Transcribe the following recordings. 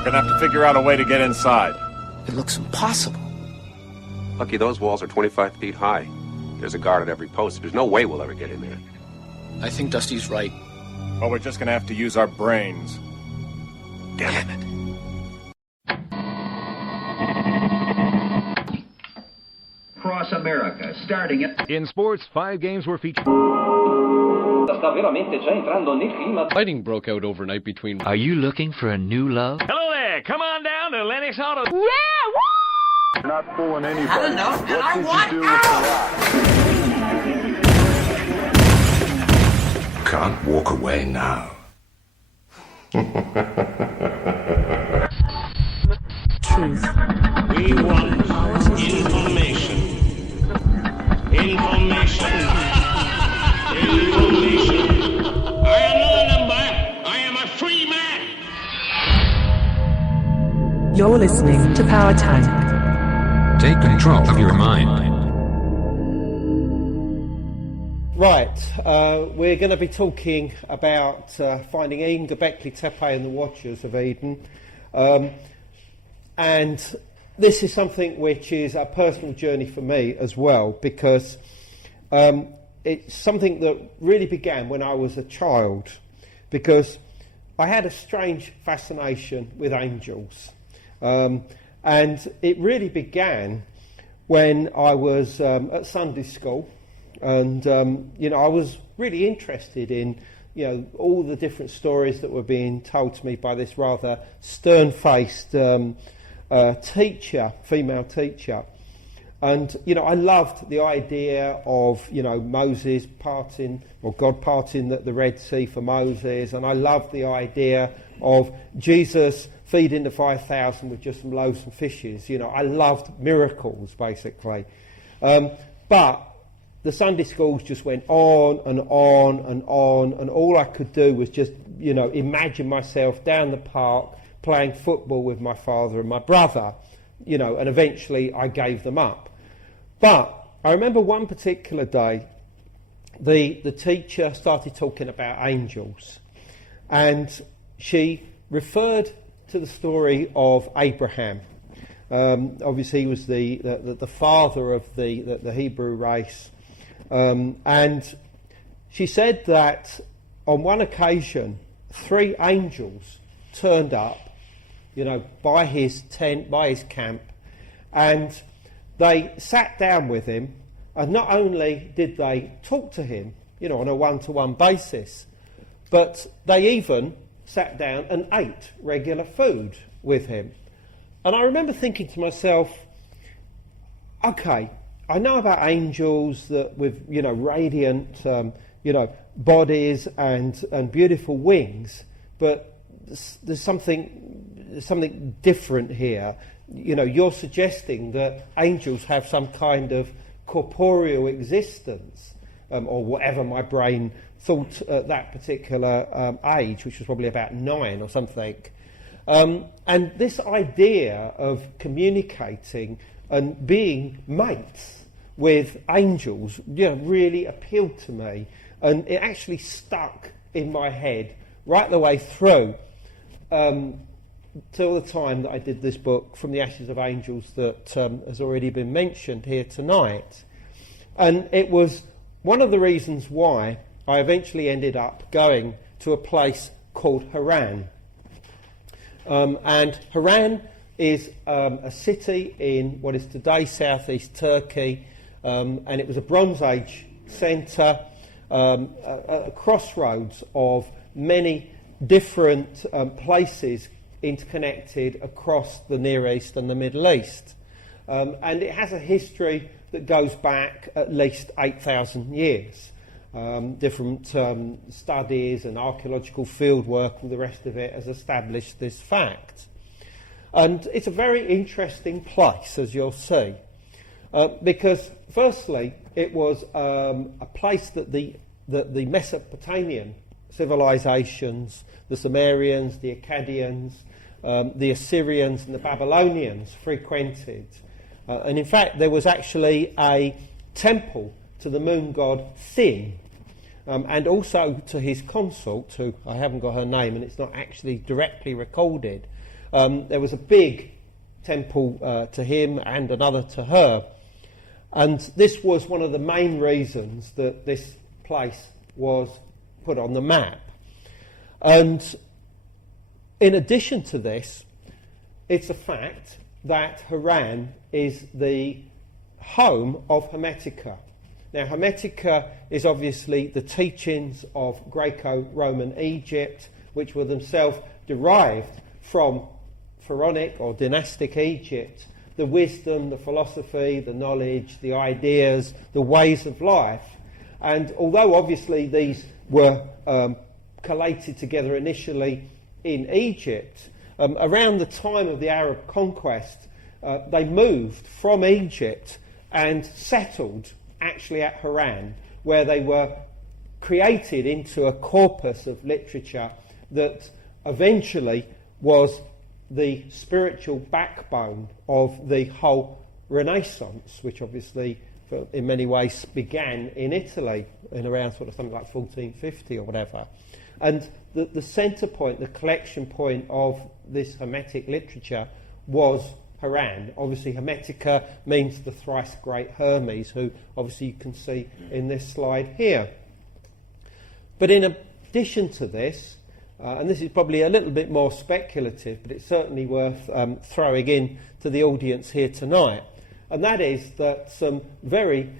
We're gonna have to figure out a way to get inside. It looks impossible. Lucky those walls are 25 feet high. There's a guard at every post. There's no way we'll ever get in there. I think Dusty's right. Well, we're just gonna have to use our brains. Damn it. Across America, starting at... In sports, 5 games were featured. Fighting broke out overnight between... Are you looking for a new love? Hello there! Come on down to Lennox Auto. Yeah! Woo! Not fooling anybody. I don't know, and I want out! Can't walk away now. Truth. We want information. Information. Information. I am not a number. I am a free man. You're listening to Power Tank. Take control of your mind. Right, we're going to be talking about finding Eden, Gobekli Tepe and the Watchers of Eden. And this is something which is a personal journey for me as well, because it's something that really began when I was a child, because I had a strange fascination with angels. And it really began when I was at Sunday school. And, I was really interested in, all the different stories that were being told to me by this rather stern-faced teacher, female teacher. And, I loved the idea of, Moses parting, or God parting the Red Sea for Moses. And I loved the idea of Jesus feeding the 5,000 with just some loaves and fishes. I loved miracles, basically. But the Sunday schools just went on and on and on, and all I could do was just, imagine myself down the park playing football with my father and my brother, and eventually I gave them up. But I remember one particular day, the teacher started talking about angels, and she referred to the story of Abraham. Obviously he was the father of the Hebrew race. And she said that on one occasion, 3 angels turned up, by his tent, by his camp, and they sat down with him, and not only did they talk to him, on a one-to-one basis, but they even sat down and ate regular food with him. And I remember thinking to myself, okay, I know about angels that with radiant bodies and beautiful wings, but there's something different here. You're suggesting that angels have some kind of corporeal existence, or whatever my brain thought at that particular age, which was probably about 9 or something. And this idea of communicating and being mates with angels, really appealed to me, and it actually stuck in my head right the way through till the time that I did this book, From the Ashes of Angels, that has already been mentioned here tonight. And it was one of the reasons why I eventually ended up going to a place called Haran. And Haran is a city in what is today southeast Turkey, and it was a Bronze Age centre, a crossroads of many different places interconnected across the Near East and the Middle East. And it has a history that goes back at least 8,000 years. Different studies and archaeological fieldwork and the rest of it has established this fact. And it's a very interesting place, as you'll see, because firstly it was a place that the Mesopotamian civilizations, the Sumerians, the Akkadians, the Assyrians and the Babylonians frequented. And in fact there was actually a temple to the moon god Sin, and also to his consort, who I haven't got her name and it's not actually directly recorded, there was a big temple to him and another to her. And this was one of the main reasons that this place was put on the map. And in addition to this, it's a fact that Haran is the home of Hermetica. Now, Hermetica is obviously the teachings of Greco-Roman Egypt, which were themselves derived from pharaonic or dynastic Egypt, the wisdom, the philosophy, the knowledge, the ideas, the ways of life. And although obviously these were collated together initially in Egypt, around the time of the Arab conquest, they moved from Egypt and settled actually at Haran, where they were created into a corpus of literature that eventually was the spiritual backbone of the whole Renaissance, which obviously in many ways began in Italy in around sort of something like 1450 or whatever. And the centre point, the collection point of this Hermetic literature was Haran. Obviously Hermetica means the thrice great Hermes, who obviously you can see in this slide here. But in addition to this, and this is probably a little bit more speculative, but it's certainly worth throwing in to the audience here tonight, and that is that some very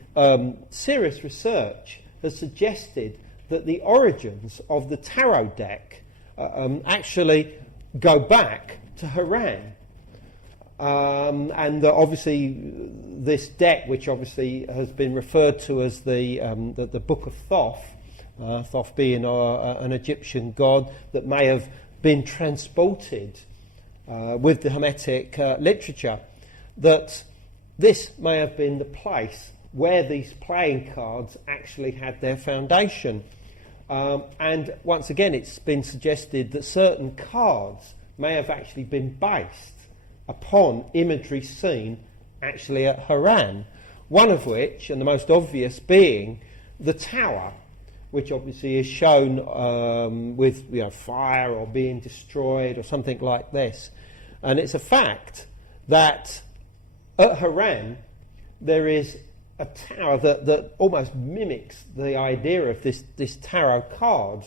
serious research has suggested that the origins of the tarot deck actually go back to Haran. And obviously this deck, which obviously has been referred to as the Book of Thoth, Thoth being an Egyptian god that may have been transported with the Hermetic literature, that this may have been the place where these playing cards actually had their foundation. And once again, it's been suggested that certain cards may have actually been based upon imagery seen actually at Haran, one of which, and the most obvious being, the tower, which obviously is shown with fire or being destroyed or something like this. And it's a fact that at Haran there is a tower that almost mimics the idea of this tarot card.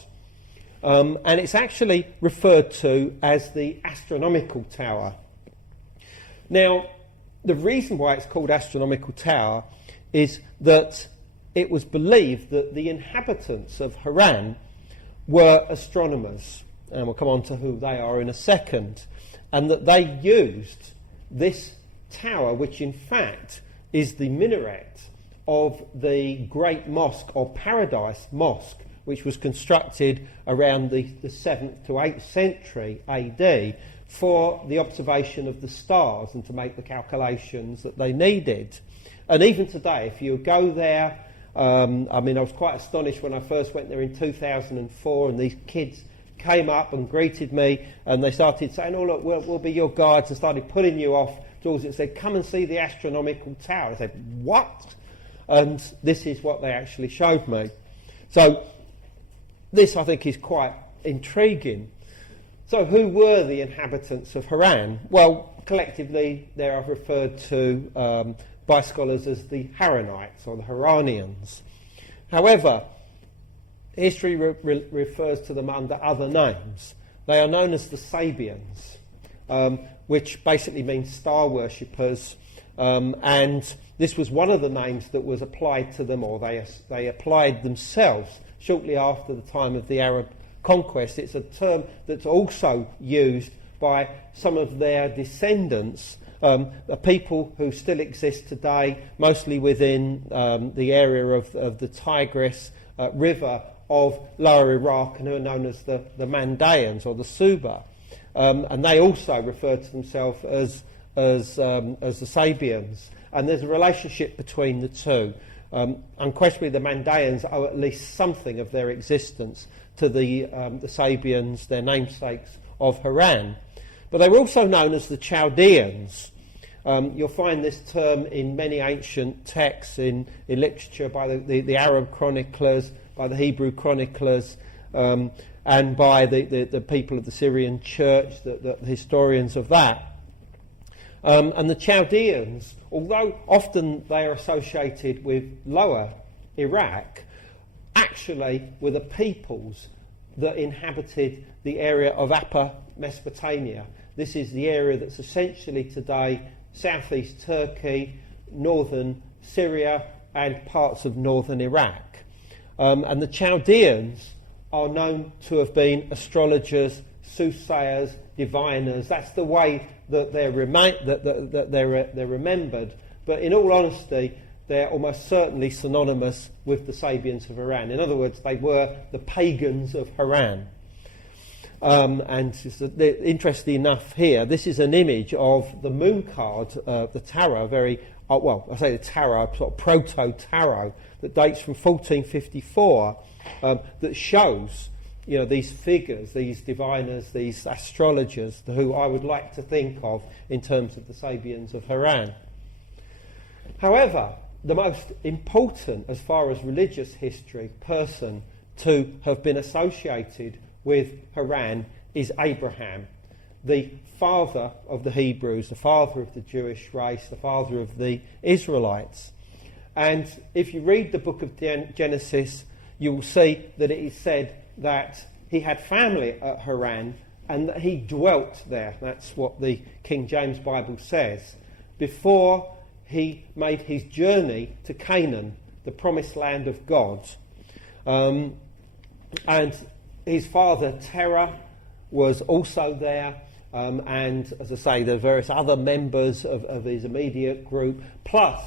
And it's actually referred to as the astronomical tower. Now, the reason why it's called astronomical tower is that it was believed that the inhabitants of Haran were astronomers, and we'll come on to who they are in a second, and that they used this tower, which in fact is the minaret of the Great Mosque or Paradise Mosque, which was constructed around the 7th to 8th century AD for the observation of the stars and to make the calculations that they needed. And even today, if you go there, I was quite astonished when I first went there in 2004, and these kids came up and greeted me, and they started saying, "Oh look, we'll be your guides," and started pulling you off towards it and said, "Come and see the astronomical tower." I said, "What?" And this is what they actually showed me. So this, I think, is quite intriguing. So who were the inhabitants of Haran? Well, collectively they are referred to by scholars as the Haranites or the Haranians. However, history refers to them under other names. They are known as the Sabians, which basically means star worshippers, and this was one of the names that was applied to them, or they applied themselves shortly after the time of the Arab conquest. It's a term that's also used by some of their descendants, people who still exist today, mostly within the area of the Tigris River of Lower Iraq, and who are known as the Mandaeans or the Suba. And they also refer to themselves as the Sabians. And there's a relationship between the two. Unquestionably, the Mandaeans owe at least something of their existence to the Sabians, their namesakes of Haran. But they were also known as the Chaldeans. You'll find this term in many ancient texts in literature by the Arab chroniclers, by the Hebrew chroniclers, and by the people of the Syrian church, the historians of that. And the Chaldeans, although often they are associated with lower Iraq, actually were the peoples that inhabited the area of Upper Mesopotamia. This is the area that's essentially today southeast Turkey, northern Syria, and parts of northern Iraq. And the Chaldeans are known to have been astrologers, soothsayers, diviners. That's the way that they're remembered. But in all honesty, they're almost certainly synonymous with the Sabians of Haran. In other words, they were the pagans of Haran. And interestingly enough here, this is an image of the moon card, the tarot, I say the tarot, sort of proto-tarot, that dates from 1454, that shows, these figures, these diviners, these astrologers, who I would like to think of in terms of the Sabians of Haran. However, the most important, as far as religious history, person to have been associated with Haran is Abraham, the father of the Hebrews, the father of the Jewish race, the father of the Israelites. And if you read the book of Genesis, you will see that it is said that he had family at Haran and that he dwelt there. That's what the King James Bible says. Before he made his journey to Canaan, the promised land of God. And his father Terah was also there, and as I say, there are various other members of his immediate group, plus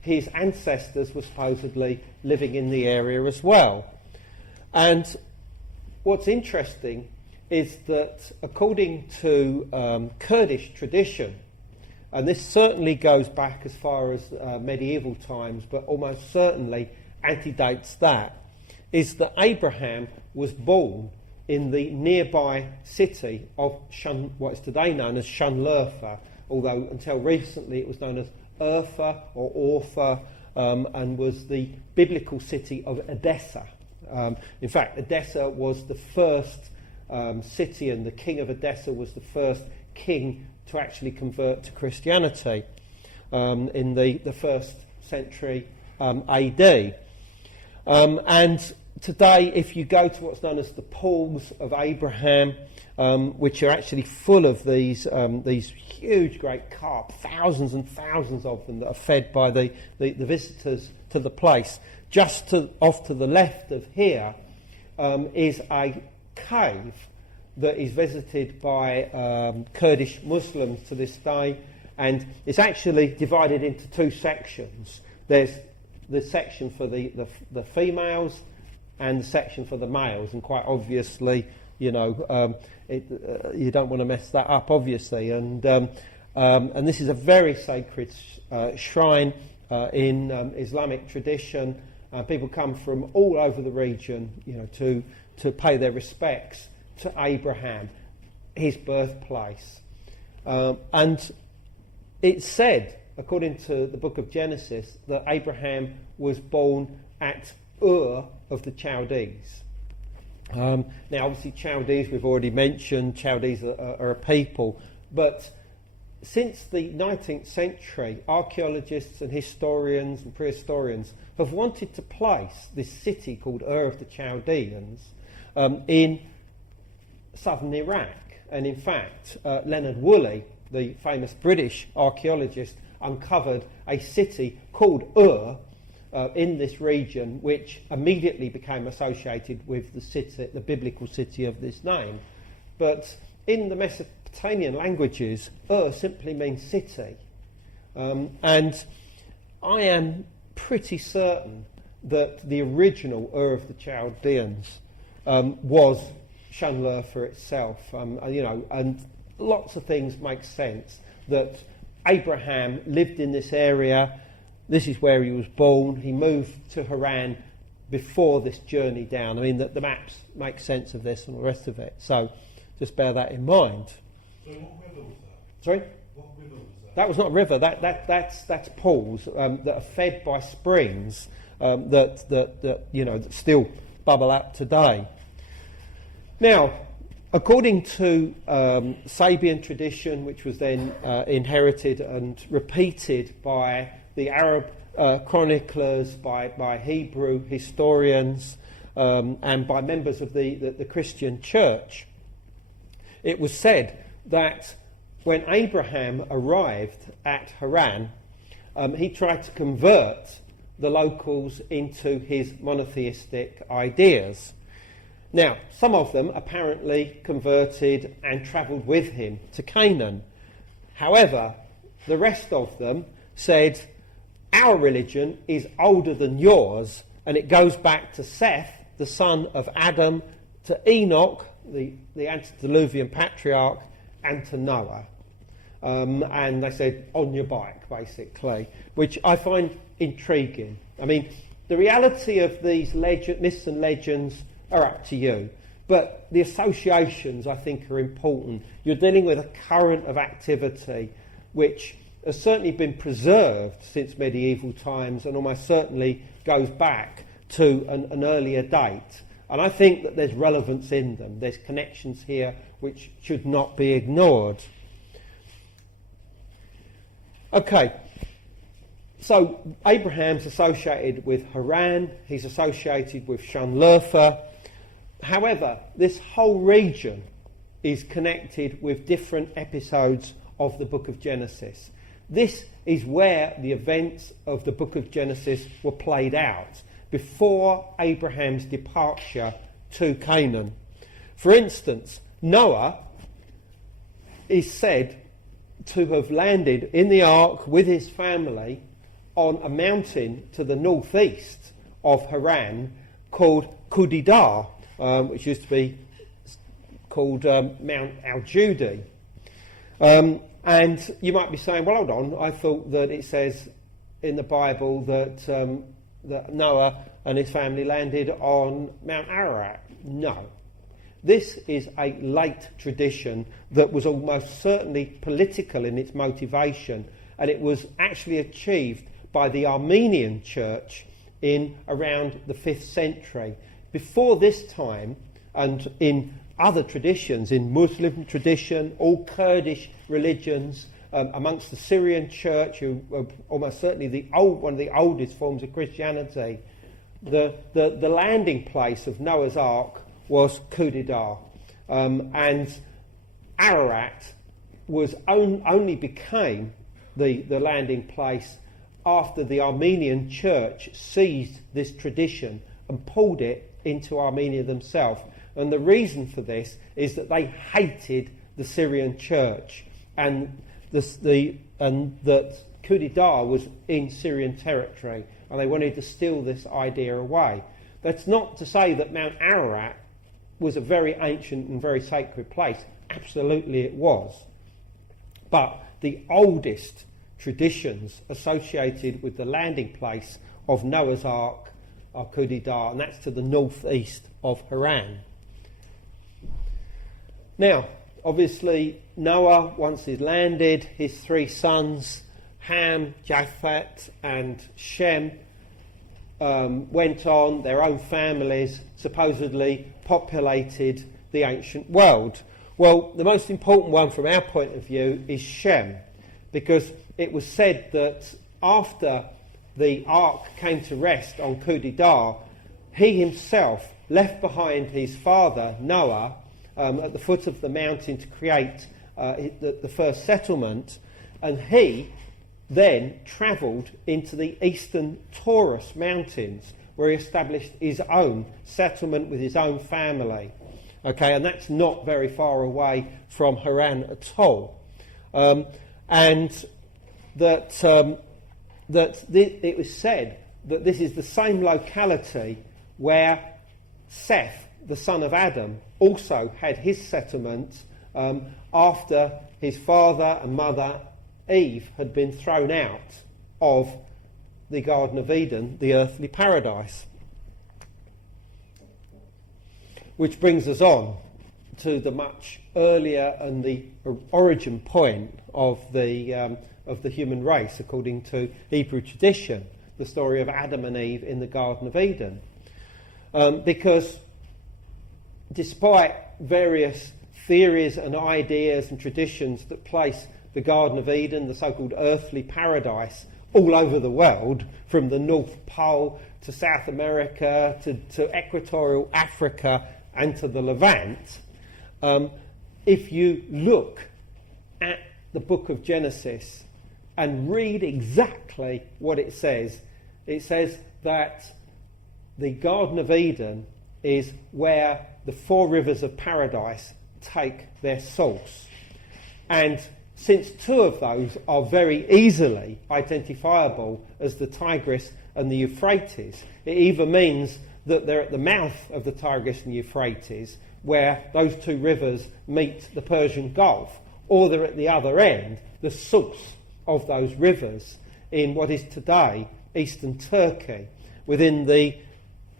his ancestors were supposedly living in the area as well. And what's interesting is that according to Kurdish tradition, and this certainly goes back as far as medieval times, but almost certainly antedates that, is that Abraham was born in the nearby city of what is today known as Shunlurfa, although until recently it was known as Urfa or Orpha, and was the biblical city of Edessa. In fact, Edessa was the first city, and the king of Edessa was the first king to actually convert to Christianity in the 1st century AD. And today, if you go to what's known as the pools of Abraham, which are actually full of these huge, great carp, thousands and thousands of them that are fed by the visitors to the place, just off to the left of here is a cave that is visited by Kurdish Muslims to this day, and it's actually divided into two sections. There's the section for the females and the section for the males, and quite obviously, you don't want to mess that up, obviously. And this is a very sacred shrine in Islamic tradition. People come from all over the region, to pay their respects to Abraham, his birthplace. And it's said, according to the book of Genesis, that Abraham was born at Ur of the Chaldees. Now, obviously, Chaldees, we've already mentioned, Chaldees are a people, but since the 19th century, archaeologists and historians and prehistorians have wanted to place this city called Ur of the Chaldeans in southern Iraq. And in fact, Leonard Woolley, the famous British archaeologist, uncovered a city called Ur in this region, which immediately became associated with the biblical city of this name. But in the Mesopotamian languages, Ur simply means city. And I am pretty certain that the original Ur of the Chaldeans was Shunlurfa itself. And lots of things make sense, that Abraham lived in this area. This is where he was born. He moved to Haran before this journey down. I mean, the maps make sense of this and the rest of it. So just bear that in mind. So what river was that? Sorry? What river was that? That was not a river. That's pools that are fed by springs that still bubble up today. Now, according to Sabian tradition, which was then inherited and repeated by the Arab chroniclers, by Hebrew historians, and by members of the Christian church, it was said that when Abraham arrived at Haran, he tried to convert the locals into his monotheistic ideas. Now, some of them apparently converted and travelled with him to Canaan. However, the rest of them said, our religion is older than yours, and it goes back to Seth, the son of Adam, to Enoch, the antediluvian patriarch, and to Noah. And they said, on your bike, basically, which I find intriguing. I mean, the reality of these myths and legends are up to you, but the associations, I think, are important. You're dealing with a current of activity which has certainly been preserved since medieval times and almost certainly goes back to an earlier date. And I think that there's relevance in them. There's connections here which should not be ignored. Okay, so Abraham's associated with Haran, he's associated with Shunlurfa. However, this whole region is connected with different episodes of the Book of Genesis. This is where the events of the Book of Genesis were played out before Abraham's departure to Canaan. For instance, Noah is said to have landed in the ark with his family on a mountain to the northeast of Haran called Kudidar, which used to be called Mount Al-Judi. And you might be saying, well, hold on, I thought that it says in the Bible that that Noah and his family landed on Mount Ararat. No. This is a late tradition that was almost certainly political in its motivation, and it was actually achieved by the Armenian church in around the 5th century. Before this time, and in other traditions, in Muslim tradition, all Kurdish religions, amongst the Syrian church, who were almost certainly one of the oldest forms of Christianity, the landing place of Noah's Ark was Kudidar, and Ararat was only became the landing place after the Armenian church seized this tradition and pulled it into Armenia themselves. And the reason for this is that they hated the Syrian church, and that Kudidar was in Syrian territory, and they wanted to steal this idea away. That's not to say that Mount Ararat was a very ancient and very sacred place. Absolutely it was. But the oldest traditions associated with the landing place of Noah's Ark are Kudidar, and that's to the northeast of Haran. Now, obviously, Noah, once he's landed, his 3 sons, Ham, Japheth, and Shem, went on, their own families, supposedly populated the ancient world. Well, the most important one from our point of view is Shem, because it was said that after the ark came to rest on Kudidar, he himself left behind his father, Noah, at the foot of the mountain to create the first settlement, and he then travelled into the eastern Taurus mountains, where he established his own settlement with his own family. Okay, and that's not very far away from Haran at all. And that it was said that this is the same locality where Seth, the son of Adam, also had his settlement after his father and mother Eve had been thrown out of the Garden of Eden, the earthly paradise. Which brings us on to the much earlier and the origin point of the human race, according to Hebrew tradition, the story of Adam and Eve in the Garden of Eden. Because despite various theories and ideas and traditions that place the Garden of Eden, the so-called earthly paradise, all over the world, from the North Pole to South America to equatorial Africa and to the Levant. If you look at the book of Genesis and read exactly what it says that the Garden of Eden is where the four rivers of paradise take their source. And since two of those are very easily identifiable as the Tigris and the Euphrates, it either means that they're at the mouth of the Tigris and Euphrates, where those two rivers meet the Persian Gulf, or they're at the other end, the source of those rivers in what is today eastern Turkey, within the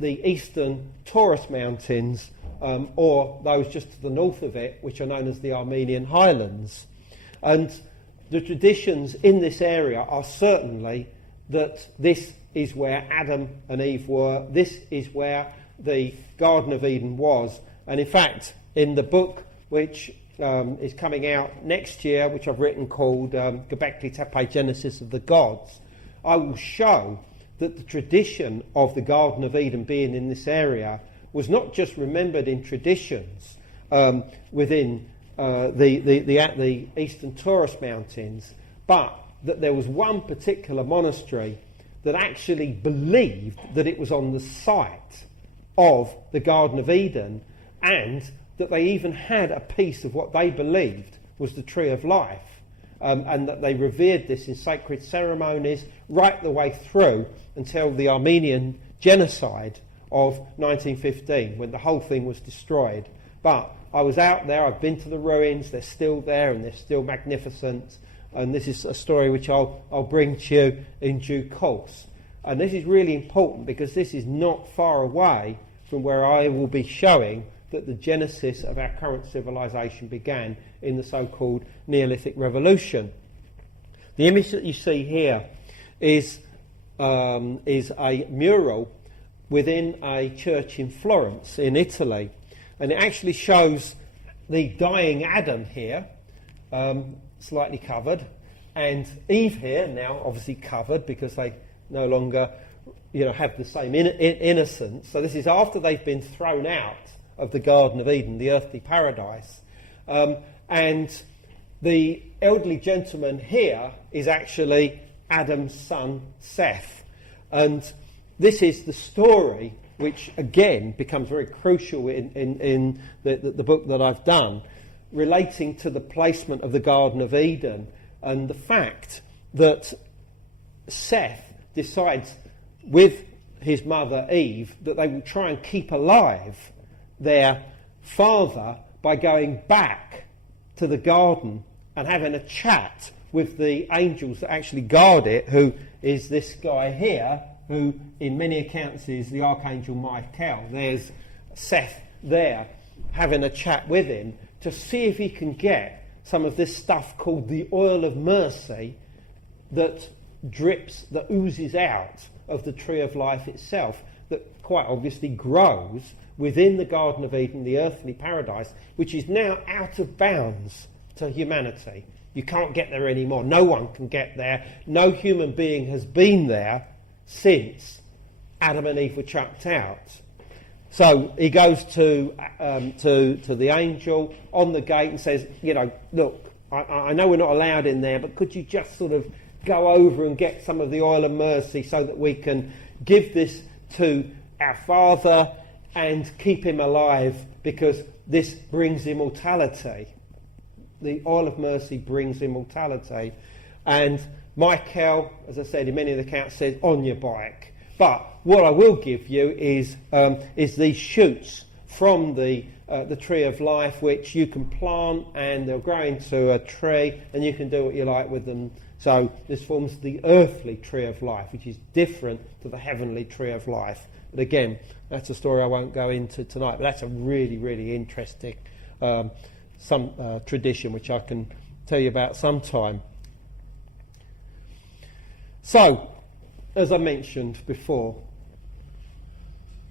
eastern Taurus Mountains, or those just to the north of it, which are known as the Armenian Highlands. And the traditions in this area are certainly that this is where Adam and Eve were, this is where the Garden of Eden was. And in fact, in the book which is coming out next year, which I've written called Gobekli Tepe, Genesis of the Gods, I will show that the tradition of the Garden of Eden being in this area was not just remembered in traditions within the eastern Taurus Mountains, but that there was one particular monastery that actually believed that it was on the site of the Garden of Eden, and that they even had a piece of what they believed was the Tree of Life, and that they revered this in sacred ceremonies right the way through until the Armenian genocide of 1915, when the whole thing was destroyed. But I was out there, I've been to the ruins, they're still there and they're still magnificent, and this is a story which I'll bring to you in due course. And this is really important because this is not far away from where I will be showing that the genesis of our current civilization began in the so-called Neolithic Revolution. The image that you see here is a mural within a church in Florence, in Italy, and it actually shows the dying Adam here, slightly covered, and Eve here, now obviously covered because they no longer, have the same innocence. So this is after they've been thrown out of the Garden of Eden, the earthly paradise, and the elderly gentleman here is actually Adam's son Seth, and this is the story which again becomes very crucial in the book that I've done, relating to the placement of the Garden of Eden and the fact that Seth decides with his mother Eve that they will try and keep alive their father by going back to the garden and having a chat with the angels that actually guard it, who is this guy here, who in many accounts is the Archangel Michael. There's Seth there having a chat with him to see if he can get some of this stuff called the oil of mercy that oozes out of the Tree of Life itself, that quite obviously grows within the Garden of Eden, the earthly paradise, which is now out of bounds to humanity. You can't get there anymore. No one can get there. No human being has been there since Adam and Eve were chucked out. So he goes to the angel on the gate and says, look, I know we're not allowed in there, but could you just sort of go over and get some of the oil of mercy so that we can give this to our father and keep him alive, because this brings immortality. The oil of mercy brings immortality. And Michael, as I said in many of the accounts, says, on your bike. But what I will give you is these shoots from the Tree of Life, which you can plant and they'll grow into a tree and you can do what you like with them. So this forms the earthly Tree of Life, which is different to the heavenly Tree of Life. But again, that's a story I won't go into tonight, but that's a really, really interesting tradition which I can tell you about sometime. So, as I mentioned before,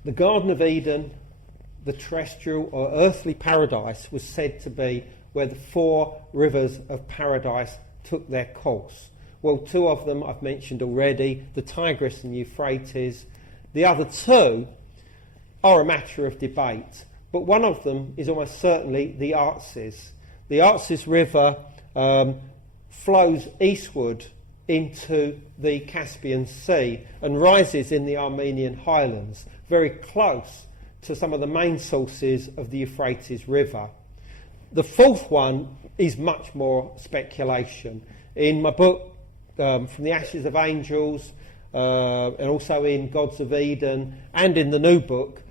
the Garden of Eden, the terrestrial or earthly paradise was said to be where the 4 rivers of paradise took their course. Well, 2 of them I've mentioned already, the Tigris and Euphrates. The other 2 are a matter of debate, but one of them is almost certainly the Arxes. The Arxes River flows eastward into the Caspian Sea and rises in the Armenian highlands, very close to some of the main sources of the Euphrates River. The 4th one is much more speculation. In my book, From the Ashes of Angels, and also in Gods of Eden, and in the new book,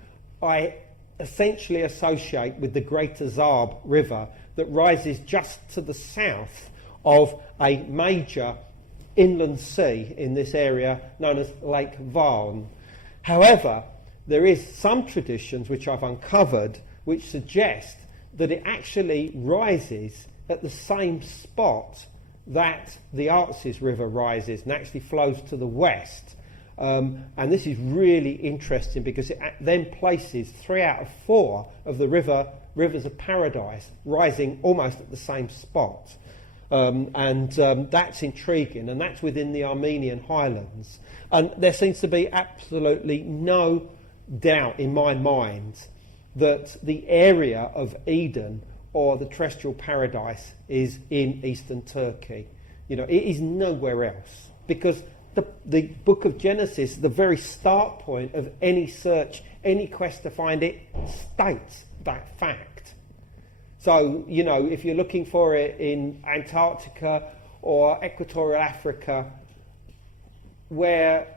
I essentially associate with the Greater Zarb River that rises just to the south of a major inland sea in this area known as Lake Van. However, there is some traditions which I've uncovered which suggest that it actually rises at the same spot that the Arxes River rises and actually flows to the west. And this is really interesting because it then places 3 out of 4 of the rivers of paradise rising almost at the same spot. That's intriguing, and that's within the Armenian highlands. And there seems to be absolutely no doubt in my mind that the area of Eden or the terrestrial paradise is in eastern Turkey. You know, it is nowhere else, because the book of Genesis, the very start point of any search, any quest to find it, states that fact. So, you know, if you're looking for it in Antarctica or equatorial Africa, where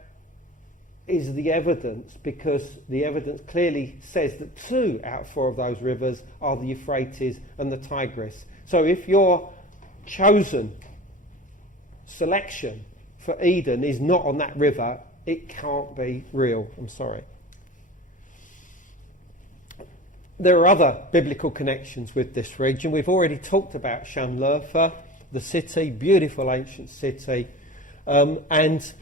is the evidence? Because the evidence clearly says that 2 out of 4 of those rivers are the Euphrates and the Tigris. So if your chosen selection for Eden is not on that river, it can't be real. I'm sorry. There are other biblical connections with this region. We've already talked about Shanlurfa, the city, beautiful ancient city, and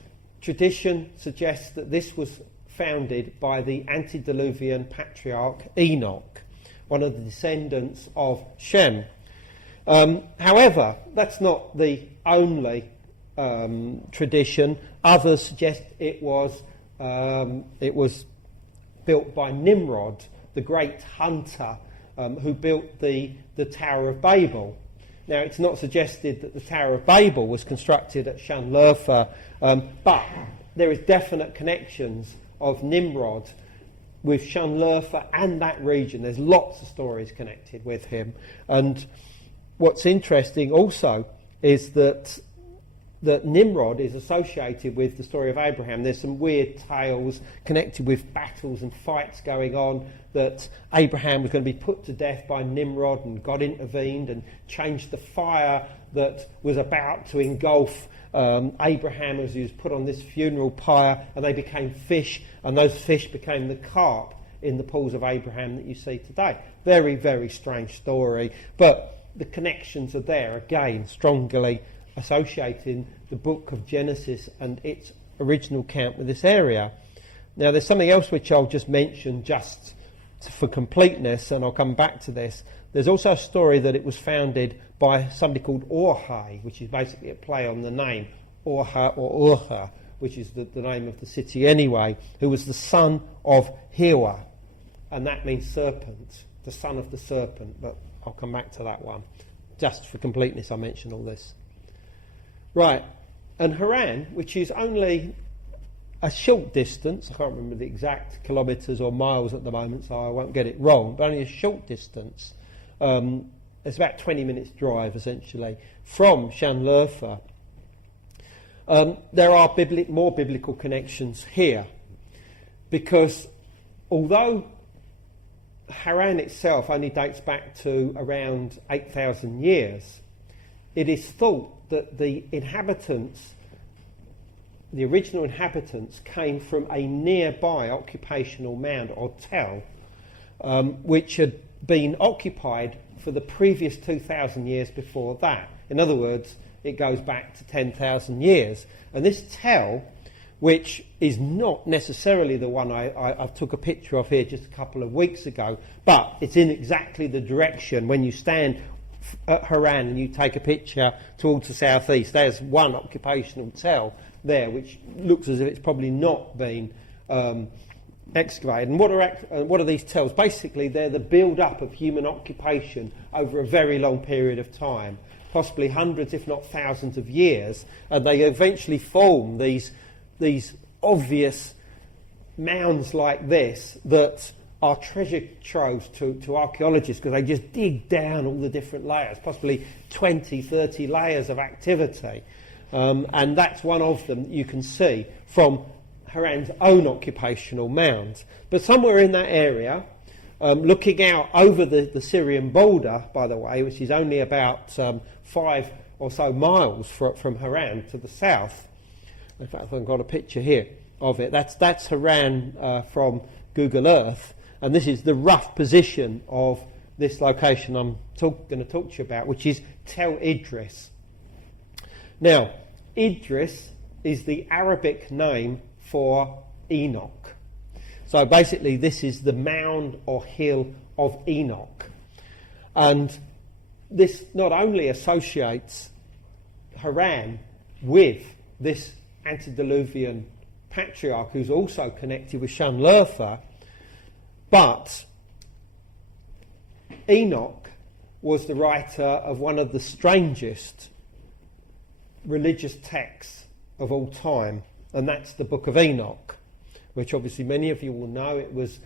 tradition suggests that this was founded by the antediluvian patriarch Enoch, one of the descendants of Shem. However, that's not the only tradition. Others suggest it was built by Nimrod, the great hunter who built the Tower of Babel. Now, it's not suggested that the Tower of Babel was constructed at Shanlurfa, but there is definite connections of Nimrod with Shanlurfa and that region. There's lots of stories connected with him. And what's interesting also is that Nimrod is associated with the story of Abraham. There's some weird tales connected with battles and fights going on, that Abraham was going to be put to death by Nimrod, and God intervened and changed the fire that was about to engulf Abraham as he was put on this funeral pyre, and they became fish, and those fish became the carp in the pools of Abraham that you see today. Very, very strange story, but the connections are there again, strongly associating the book of Genesis and its original account with this area. Now, there's something else which I'll just mention just for completeness, and I'll come back to this. There's also a story that it was founded by somebody called Orhai, which is basically a play on the name Orha or Urha, which is the name of the city anyway, who was the son of Hiwa, and that means serpent, the son of the serpent, but I'll come back to that one. Just for completeness, I mention all this. Right, and Haran, which is only a short distance, I can't remember the exact kilometres or miles at the moment, so I won't get it wrong, but only a short distance. It's about 20 minutes drive, essentially, from Shanlurfa. There are more biblical connections here, because although Haran itself only dates back to around 8,000 years, it is thought that the inhabitants, the original inhabitants, came from a nearby occupational mound or tell, which had been occupied for the previous 2,000 years before that. In other words, it goes back to 10,000 years. And this tell which is not necessarily the one I took a picture of here just a couple of weeks ago, but it's in exactly the direction when you stand at Haran and you take a picture towards the southeast. There's one occupational tell there which looks as if it's probably not been excavated. And what are these tells? Basically, they're the build-up of human occupation over a very long period of time, possibly hundreds, if not thousands of years, and they eventually form these obvious mounds like this that are treasure troves to archaeologists, because they just dig down all the different layers, possibly 20, 30 layers of activity. And that's one of them you can see from Haran's own occupational mounds. But somewhere in that area, looking out over the Syrian border, by the way, which is only about 5 or so miles from Haran to the south. In fact, I've got a picture here of it. That's Haran from Google Earth, and this is the rough position of this location I'm going to talk to you about, which is Tel Idris. Now, Idris is the Arabic name for Enoch. So basically this is the mound or hill of Enoch. And this not only associates Haran with this antediluvian patriarch who's also connected with Shamlertha, but Enoch was the writer of one of the strangest religious texts of all time, and that's the Book of Enoch, which obviously many of you will know. It was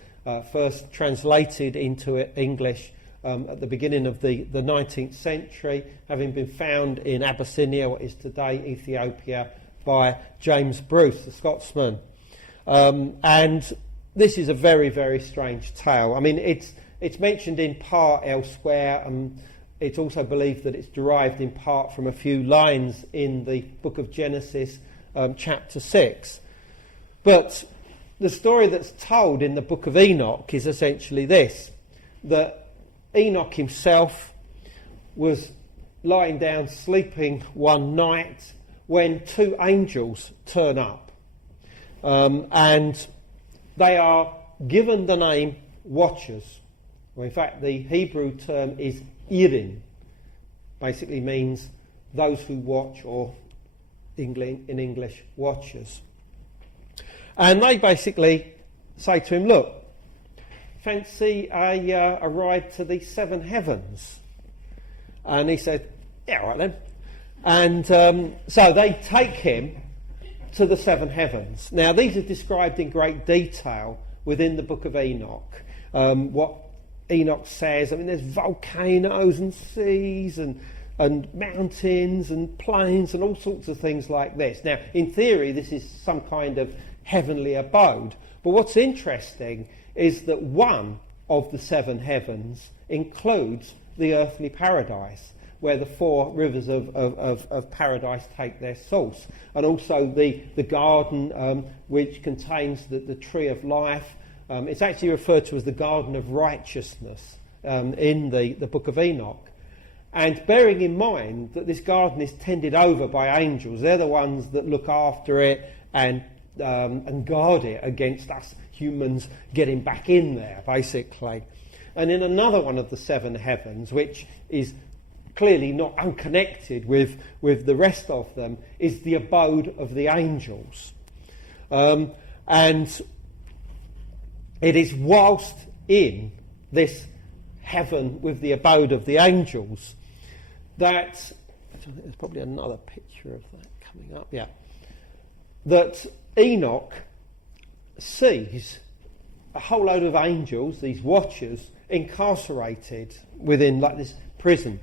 first translated into English at the beginning of the 19th century, having been found in Abyssinia, what is today Ethiopia, by James Bruce, the Scotsman. And this is a very, very strange tale. I mean, it's mentioned in part elsewhere, and it's also believed that it's derived in part from a few lines in the book of Genesis, chapter 6. But the story that's told in the Book of Enoch is essentially this, that Enoch himself was lying down sleeping one night when two angels turn up. And they are given the name watchers. Well, in fact, the Hebrew term is irin. Basically means those who watch, or in English, watchers. And they basically say to him, look, fancy a ride to the seven heavens? And he said, yeah, all right then. And so they take him to the seven heavens. Now, these are described in great detail within the Book of Enoch. What Enoch says, I mean, there's volcanoes and seas and mountains and plains and all sorts of things like this. Now, in theory, this is some kind of heavenly abode. But what's interesting is that one of the seven heavens includes the earthly paradise, where the four rivers of paradise take their source, and also the garden which contains the tree of life. It's actually referred to as the garden of righteousness in the Book of Enoch. And bearing in mind that this garden is tended over by angels, they're the ones that look after it and guard it against us humans getting back in there, basically. And in another one of the seven heavens, which is clearly not unconnected with the rest of them, is the abode of the angels. And it is whilst in this heaven with the abode of the angels that, there's probably another picture of that coming up, yeah, that Enoch sees a whole load of angels, these watchers, incarcerated within like this prison.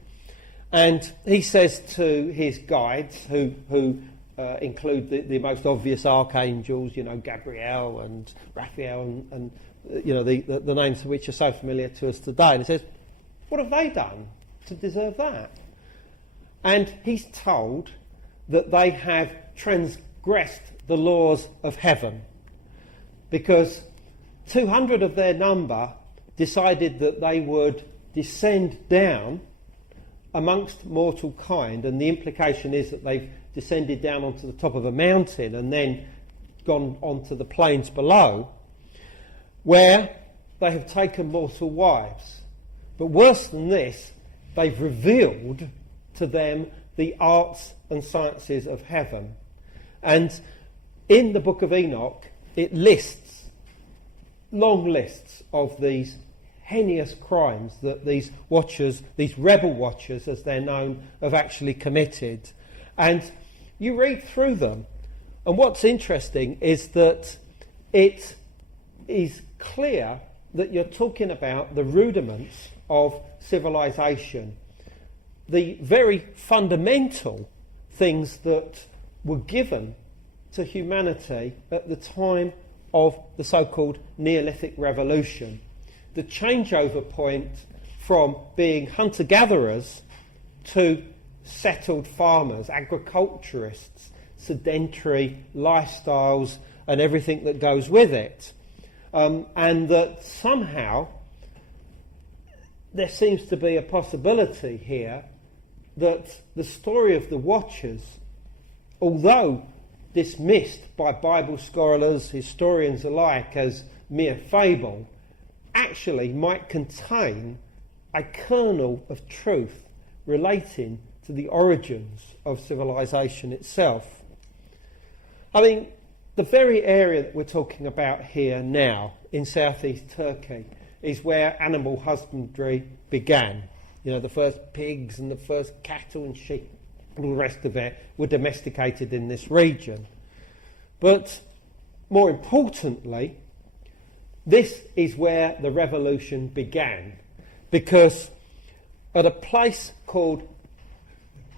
And he says to his guides, who include the most obvious archangels, you know, Gabriel and Raphael and you know, the names of which are so familiar to us today. And he says, what have they done to deserve that? And he's told that they have transgressed the laws of heaven, because 200 of their number decided that they would descend down amongst mortal kind, and the implication is that they've descended down onto the top of a mountain and then gone onto the plains below, where they have taken mortal wives. But worse than this, they've revealed to them the arts and sciences of heaven. And in the Book of Enoch, it lists long lists of these heinous crimes that these watchers, these rebel watchers as they're known, have actually committed. And you read through them, and what's interesting is that it is clear that you're talking about the rudiments of civilization, the very fundamental things that were given to humanity at the time of the so-called Neolithic Revolution. The changeover point from being hunter-gatherers to settled farmers, agriculturists, sedentary lifestyles and everything that goes with it. And that somehow there seems to be a possibility here that the story of the Watchers, although dismissed by Bible scholars, historians alike as mere fable, actually might contain a kernel of truth relating to the origins of civilization itself. I mean, the very area that we're talking about here now in southeast Turkey is where animal husbandry began. You know, the first pigs and the first cattle and sheep and all the rest of it were domesticated in this region. But more importantly, this is where the revolution began, because at a place called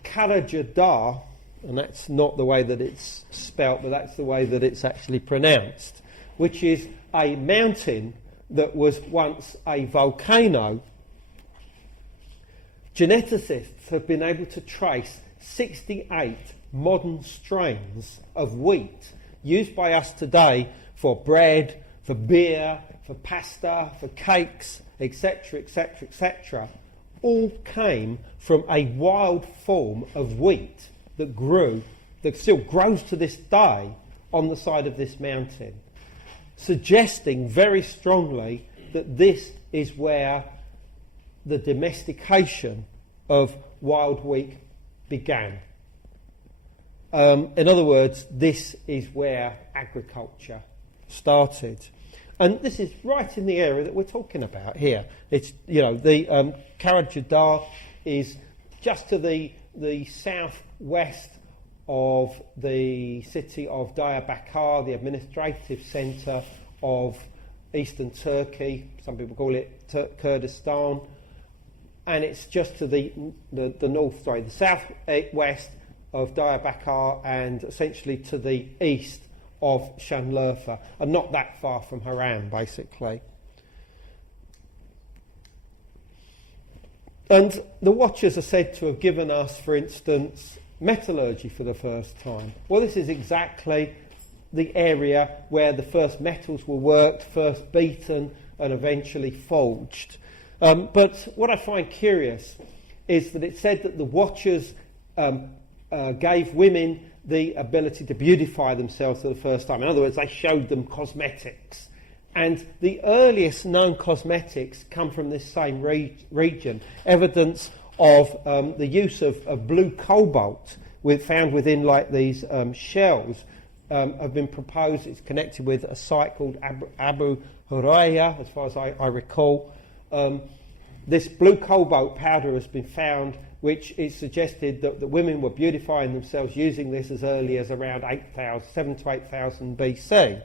Karajadar, and that's not the way that it's spelt, but that's the way that it's actually pronounced, which is a mountain that was once a volcano, geneticists have been able to trace 68 modern strains of wheat used by us today for bread, for beer, for pasta, for cakes, etc., etc., etc., all came from a wild form of wheat that grew, that still grows to this day on the side of this mountain, suggesting very strongly that this is where the domestication of wild wheat began. In other words, this is where agriculture started. And this is right in the area that we're talking about here. It's, you know, the Karajadar is just to the southwest of the city of Diyarbakir, the administrative centre of eastern Turkey. Some people call it Kurdistan. And it's just to the southwest of Diyarbakir and essentially to the east of Şanlıurfa, and not that far from Haran, basically. And the Watchers are said to have given us, for instance, metallurgy for the first time. Well, this is exactly the area where the first metals were worked, first beaten, and eventually forged. But what I find curious is that it said that the Watchers gave women the ability to beautify themselves for the first time. In other words, they showed them cosmetics. And the earliest known cosmetics come from this same region. Evidence of the use of blue cobalt found within like these shells have been proposed. It's connected with a site called Abu Huraya, as far as I recall. This blue cobalt powder has been found, which is suggested that the women were beautifying themselves using this as early as around 7 to 8,000 BC.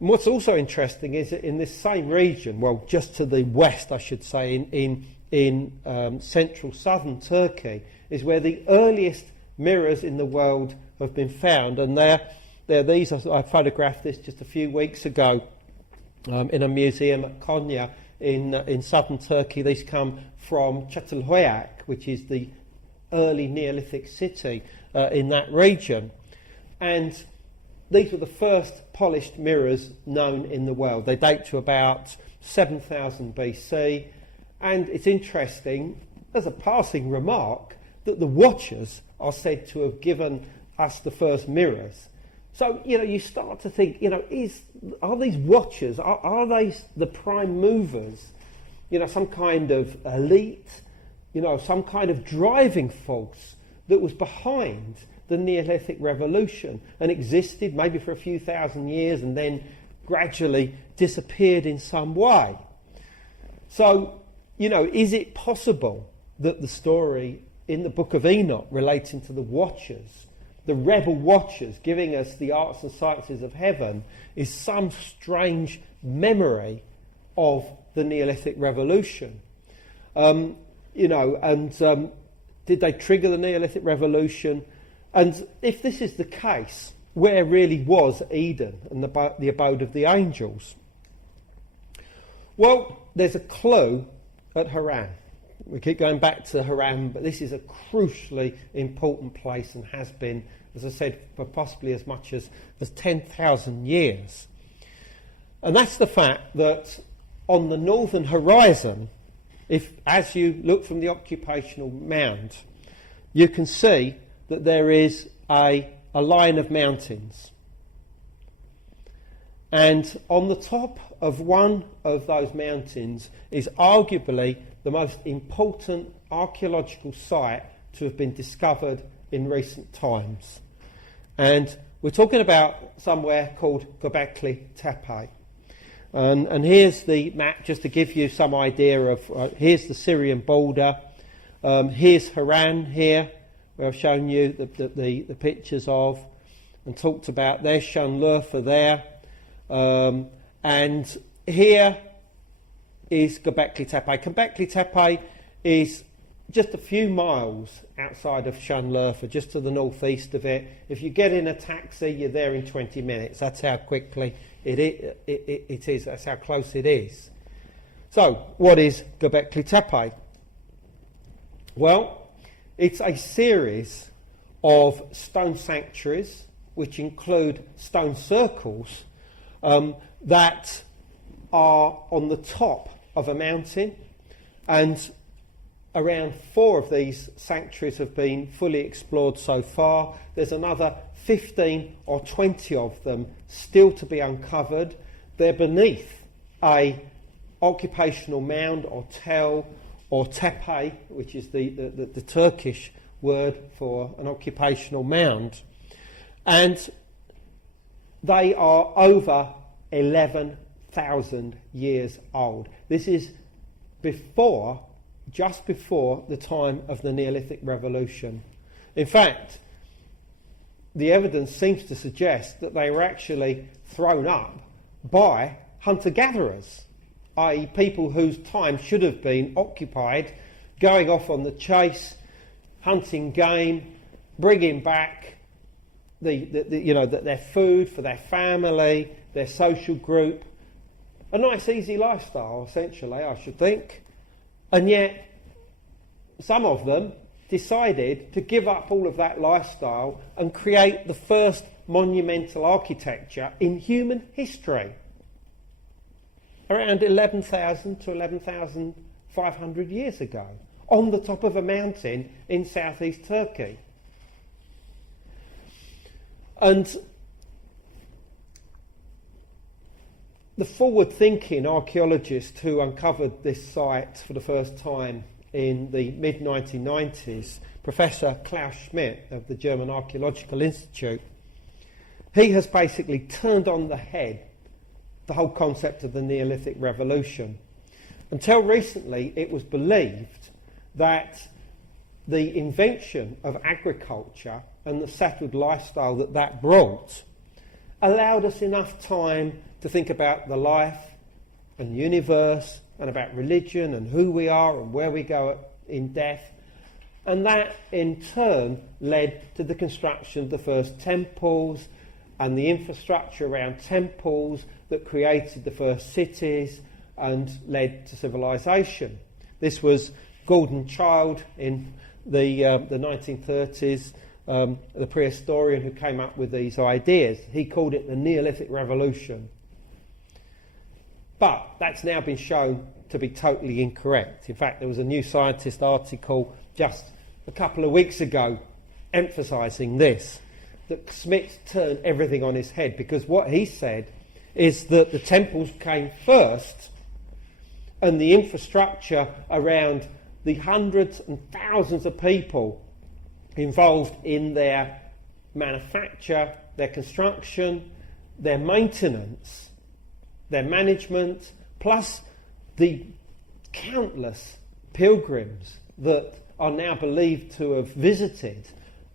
And what's also interesting is that in this same region, well, just to the west, I should say, in central southern Turkey, is where the earliest mirrors in the world have been found. And they're these. I photographed this just a few weeks ago in a museum at Konya in southern Turkey. These come from Çatalhöyük, which is the early Neolithic city in that region. And these were the first polished mirrors known in the world. They date to about 7,000 BC. And it's interesting, as a passing remark, that the Watchers are said to have given us the first mirrors. So, you start to think, are these watchers, are they the prime movers, some kind of elite, some kind of driving force that was behind the Neolithic revolution and existed maybe for a few thousand years and then gradually disappeared in some way? So, is it possible that the story in the Book of Enoch relating to the watchers, the rebel watchers giving us the arts and sciences of heaven, is some strange memory of the Neolithic revolution? Did they trigger the Neolithic revolution? And if this is the case, where really was Eden and the abode of the angels? Well, there's a clue at Haran. We keep going back to Haran, but this is a crucially important place and has been, as I said, for possibly as much as 10,000 years. And that's the fact that on the northern horizon, as you look from the occupational mound, you can see that there is a line of mountains. And on the top of one of those mountains is arguably the most important archaeological site to have been discovered in recent times. And we're talking about somewhere called Gobekli Tepe. And here's the map just to give you some idea of, here's the Syrian border, here's Haran here, where I've shown you the pictures of and talked about. There's Schönlöfer there, and here is Gobekli Tepe. Gobekli Tepe is just a few miles outside of Schönlöfer, just to the northeast of it. If you get in a taxi, you're there in 20 minutes. That's how quickly it is. That's how close it is. So, what is Gobekli Tepe? Well, it's a series of stone sanctuaries, which include stone circles, that are on the top of a mountain, and around 4 of these sanctuaries have been fully explored so far. There's another 15 or 20 of them still to be uncovered. They're beneath a occupational mound or tell or tepe, which is the Turkish word for an occupational mound. And they are over 11,000 years old. This is just before the time of the Neolithic revolution. In fact, the evidence seems to suggest that they were actually thrown up by hunter-gatherers, i.e. people whose time should have been occupied going off on the chase, hunting game, bringing back their food for their family, their social group. A nice easy lifestyle, essentially, I should think. And yet, some of them decided to give up all of that lifestyle and create the first monumental architecture in human history. Around 11,000 to 11,500 years ago, on the top of a mountain in southeast Turkey. And the forward-thinking archaeologist who uncovered this site for the first time in the mid-1990s, Professor Klaus Schmidt of the German Archaeological Institute, he has basically turned on the head the whole concept of the Neolithic revolution. Until recently, it was believed that the invention of agriculture and the settled lifestyle that brought allowed us enough time to think about the life and universe and about religion and who we are and where we go in death. And that in turn led to the construction of the first temples and the infrastructure around temples that created the first cities and led to civilization. This was Gordon Childe in the 1930s, the prehistorian who came up with these ideas. He called it the Neolithic Revolution. But that's now been shown to be totally incorrect. In fact, there was a New Scientist article just a couple of weeks ago emphasising this. that Smith turned everything on his head, because what he said is that the temples came first, and the infrastructure around the hundreds and thousands of people involved in their manufacture, their construction, their maintenance, their management, plus the countless pilgrims that are now believed to have visited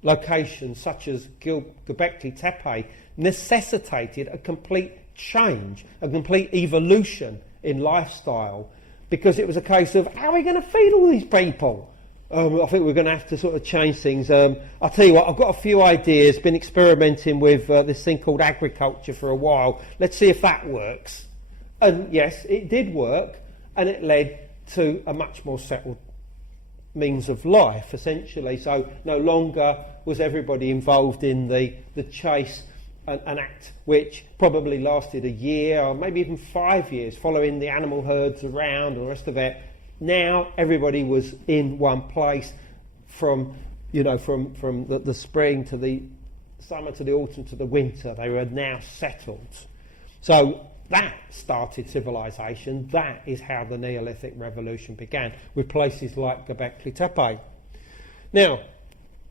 locations such as Gobekli Tepe, necessitated a complete change, a complete evolution in lifestyle, because it was a case of, how are we going to feed all these people? I think we're going to have to sort of change things. I'll tell you what, I've got a few ideas, been experimenting with this thing called agriculture for a while. Let's see if that works. And yes, it did work, and it led to a much more settled means of life, essentially. So no longer was everybody involved in the chase, an act which probably lasted a year or maybe even 5 years, following the animal herds around and the rest of it. Now everybody was in one place from the spring to the summer to the autumn to the winter. They were now settled. So that started civilization. That is how the Neolithic revolution began, with places like Gobekli Tepe. Now,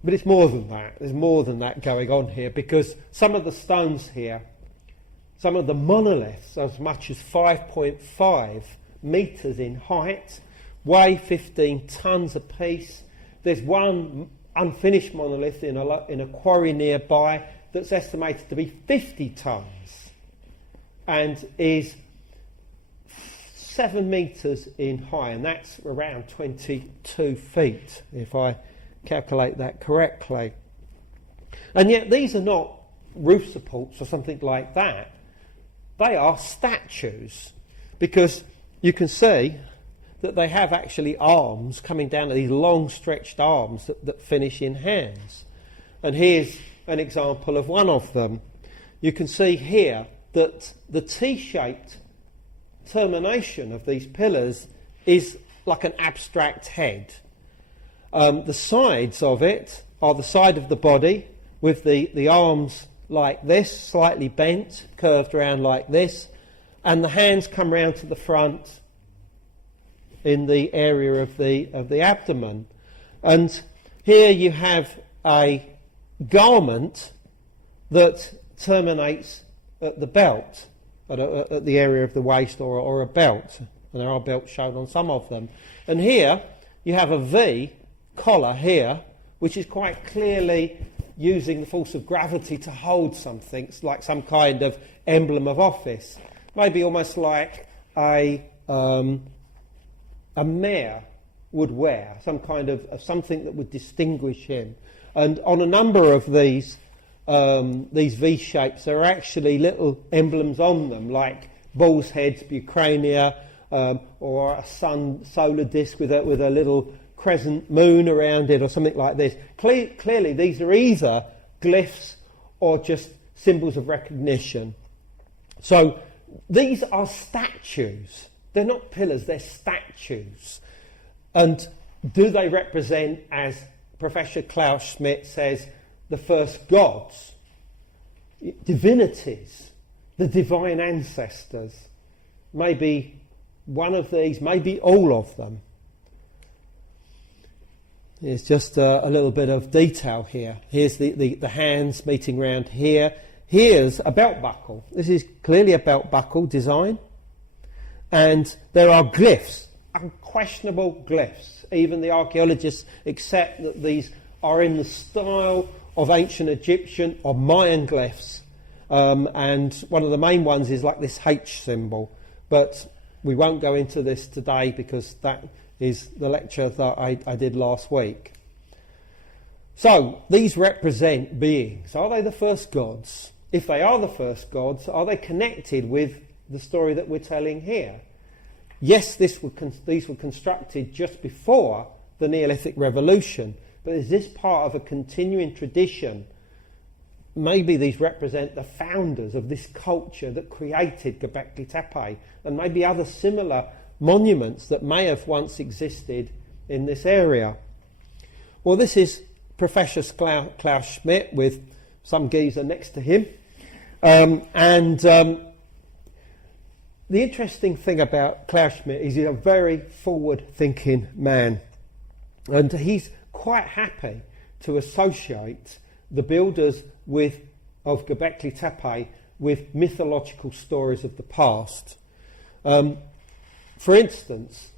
but it's more than that. There's more than that going on here, because some of the stones here, some of the monoliths, as much as 5.5 metres in height, weigh 15 tonnes apiece. There's one unfinished monolith in a quarry nearby that's estimated to be 50 tonnes and is 7 metres in height, and that's around 22 feet, if I calculate that correctly. And yet these are not roof supports or something like that. They are statues, because you can see that they have actually arms coming down to these long stretched arms that finish in hands. And here's an example of one of them. You can see here that the T-shaped termination of these pillars is like an abstract head. The sides of it are the side of the body, with the arms like this, slightly bent, curved around like this, and the hands come round to the front in the area of the abdomen. And here you have a garment that terminates at the belt, at the area of the waist, or a belt, and there are belts shown on some of them. And here you have a V collar here, which is quite clearly using the force of gravity to hold something. It's like some kind of emblem of office, maybe almost like a mayor would wear, some kind of something that would distinguish him. And on a number of these V shapes, there are actually little emblems on them, like bull's heads, Bucrania, or a solar disc with a little crescent moon around it, or something like this. Clearly these are either glyphs or just symbols of recognition. So these are statues. They're not pillars, they're statues. And do they represent, as Professor Klaus Schmidt says, the first gods, divinities, the divine ancestors? Maybe one of these, maybe all of them. It's just a little bit of detail here. Here's the hands meeting round here. Here's a belt buckle. This is clearly a belt buckle design. And there are glyphs, unquestionable glyphs. Even the archaeologists accept that these are in the style of ancient Egyptian or Mayan glyphs. And one of the main ones is like this H symbol. But we won't go into this today, because that is the lecture that I did last week. So these represent beings. Are they the first gods? If they are the first gods, are they connected with the story that we're telling here? Yes, these were constructed just before the Neolithic revolution, but is this part of a continuing tradition? Maybe these represent the founders of this culture that created Gobekli Tepe, and maybe other similar monuments that may have once existed in this area. Well, this is Professor Klaus Schmidt with some geezer next to him. The interesting thing about Klaus Schmidt is he's a very forward-thinking man, and he's quite happy to associate the builders of Gobekli Tepe with mythological stories of the past. For instance,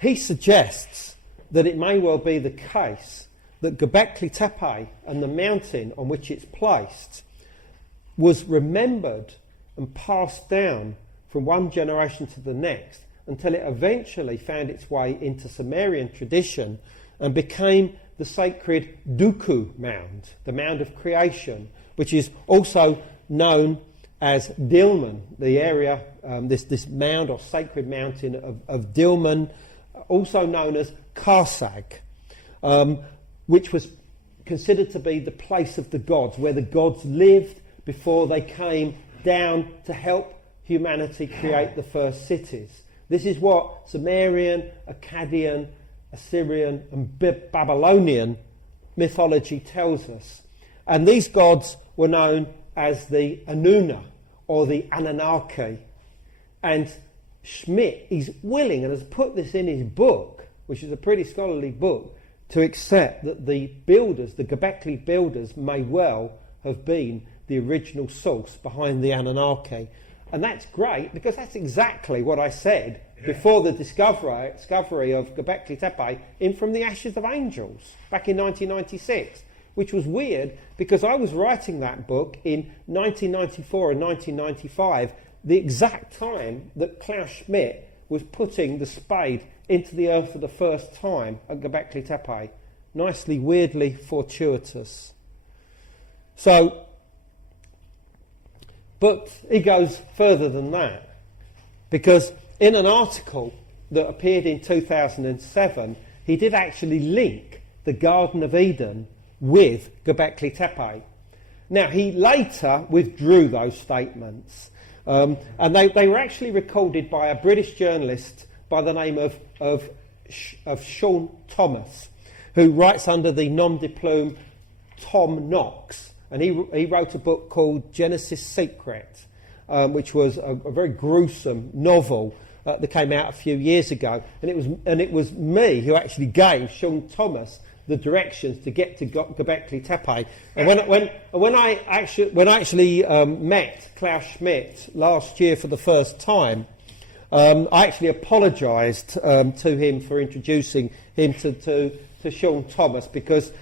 he suggests that it may well be the case that Gobekli Tepe and the mountain on which it's placed was remembered and passed down from one generation to the next until it eventually found its way into Sumerian tradition and became the sacred Duku mound, the mound of creation, which is also known as Dilmun, the area, this mound or sacred mountain of Dilmun, also known as Karsag, which was considered to be the place of the gods, where the gods lived before they came down to help humanity create the first cities. This is what Sumerian, Akkadian, Assyrian and Babylonian mythology tells us. And these gods were known as the Anuna or the Anunnaki. And Schmidt is willing and has put this in his book, which is a pretty scholarly book, to accept that the builders, the Gobekli builders, may well have been the original source behind the Anunnaki. And that's great, because that's exactly what I said before the discovery of Gobekli Tepe in From the Ashes of Angels back in 1996, which was weird because I was writing that book in 1994 and 1995, the exact time that Klaus Schmidt was putting the spade into the earth for the first time at Gobekli Tepe. Nicely, weirdly fortuitous. So, but he goes further than that, because in an article that appeared in 2007, he did actually link the Garden of Eden with Gobekli Tepe. Now, he later withdrew those statements, and they were actually recorded by a British journalist by the name of Sean Thomas, who writes under the nom de plume Tom Knox, and he wrote a book called Genesis Secret, which was a very gruesome novel that came out a few years ago, and it was me who actually gave Sean Thomas the directions to get to Gobekli Tepe. And when I actually met Klaus Schmidt last year for the first time, I actually apologised to him for introducing him to Sean Thomas, because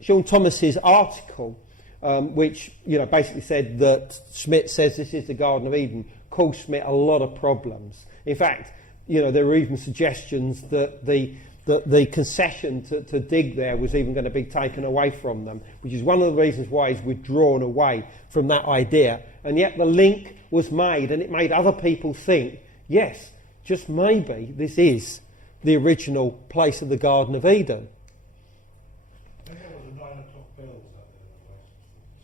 Sean Thomas's article, which basically said that Schmidt says this is the Garden of Eden, caused Schmidt a lot of problems. In fact, there were even suggestions that the concession to dig there was even going to be taken away from them, which is one of the reasons why he's withdrawn away from that idea. And yet the link was made, and it made other people think, yes, just maybe this is the original place of the Garden of Eden. I think there was a 9 o'clock bells out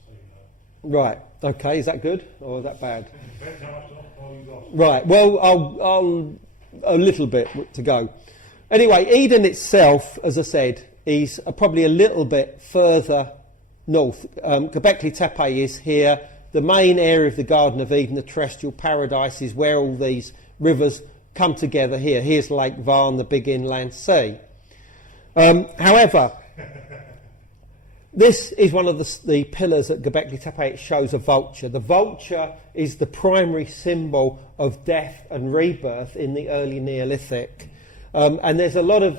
there, so Right, okay, is that good or is that bad? depends how much time you got. Right, well, I'll a little bit to go. Anyway, Eden itself, as I said, is probably a little bit further north. Gobekli Tepe is here. The main area of the Garden of Eden, the terrestrial paradise, is where all these rivers come together here. Here's Lake Van, the big inland sea. However, this is one of the pillars at Gobekli Tepe. It shows a vulture. The vulture is the primary symbol of death and rebirth in the early Neolithic. And there's a lot of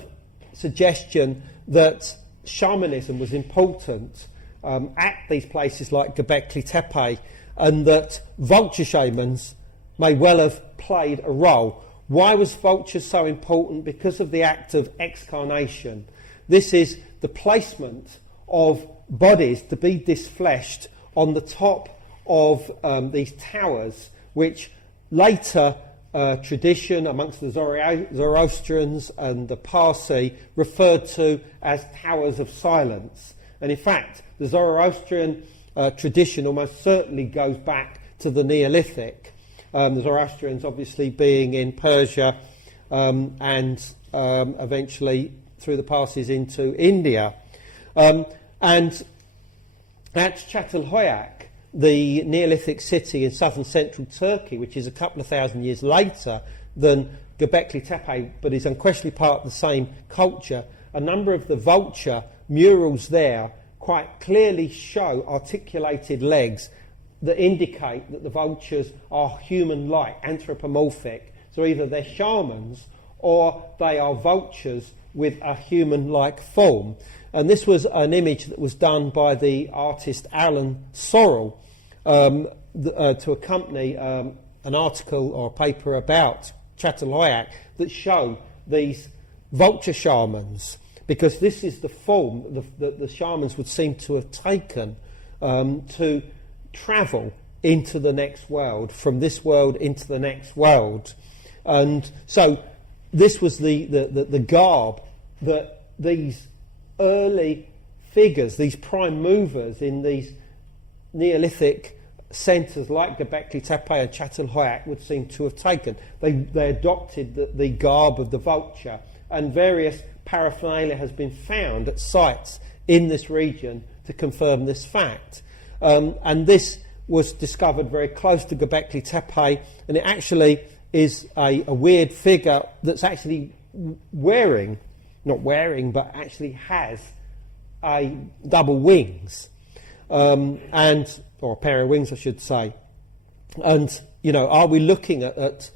suggestion that shamanism was important at these places like Gobekli Tepe, and that vulture shamans may well have played a role. Why was vulture so important? Because of the act of excarnation. This is the placement of bodies to be disfleshed on the top of these towers, which later tradition amongst the Zoroastrians and the Parsi referred to as towers of silence. And in fact, the Zoroastrian tradition almost certainly goes back to the Neolithic. The Zoroastrians obviously being in Persia and eventually through the Parsis into India. And at Çatalhöyük, the Neolithic city in southern central Turkey, which is a couple of thousand years later than Gobekli Tepe, but is unquestionably part of the same culture, a number of the vulture murals there quite clearly show articulated legs that indicate that the vultures are human-like, anthropomorphic. So either they're shamans or they are vultures with a human-like form. And this was an image that was done by the artist Alan Sorrell to accompany an article or a paper about Çatalhöyük that show these vulture shamans, because this is the form that the shamans would seem to have taken to travel into the next world, from this world into the next world. And so this was the garb that these early figures, these prime movers in these Neolithic centres like Gobekli Tepe and Çatalhöyük would seem to have taken. They adopted the garb of the vulture, and various paraphernalia has been found at sites in this region to confirm this fact. And this was discovered very close to Gobekli Tepe, and it actually is a weird figure that's actually but actually has a double wings, or a pair of wings, I should say. And are we looking at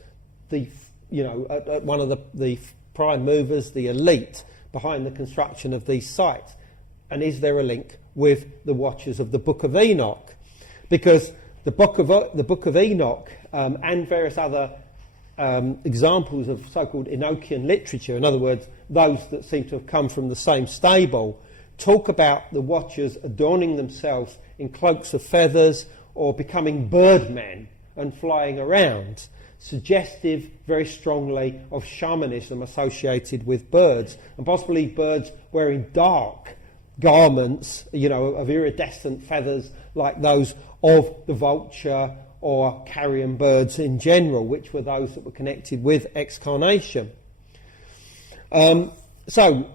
one of the prime movers, the elite behind the construction of these sites? And is there a link with the Watchers of the Book of Enoch? Because the Book of Enoch and various other examples of so-called Enochian literature, in other words, those that seem to have come from the same stable, talk about the Watchers adorning themselves in cloaks of feathers or becoming birdmen and flying around, suggestive very strongly of shamanism associated with birds, and possibly birds wearing dark garments, of iridescent feathers like those of the vulture or carrion birds in general, which were those that were connected with excarnation. So,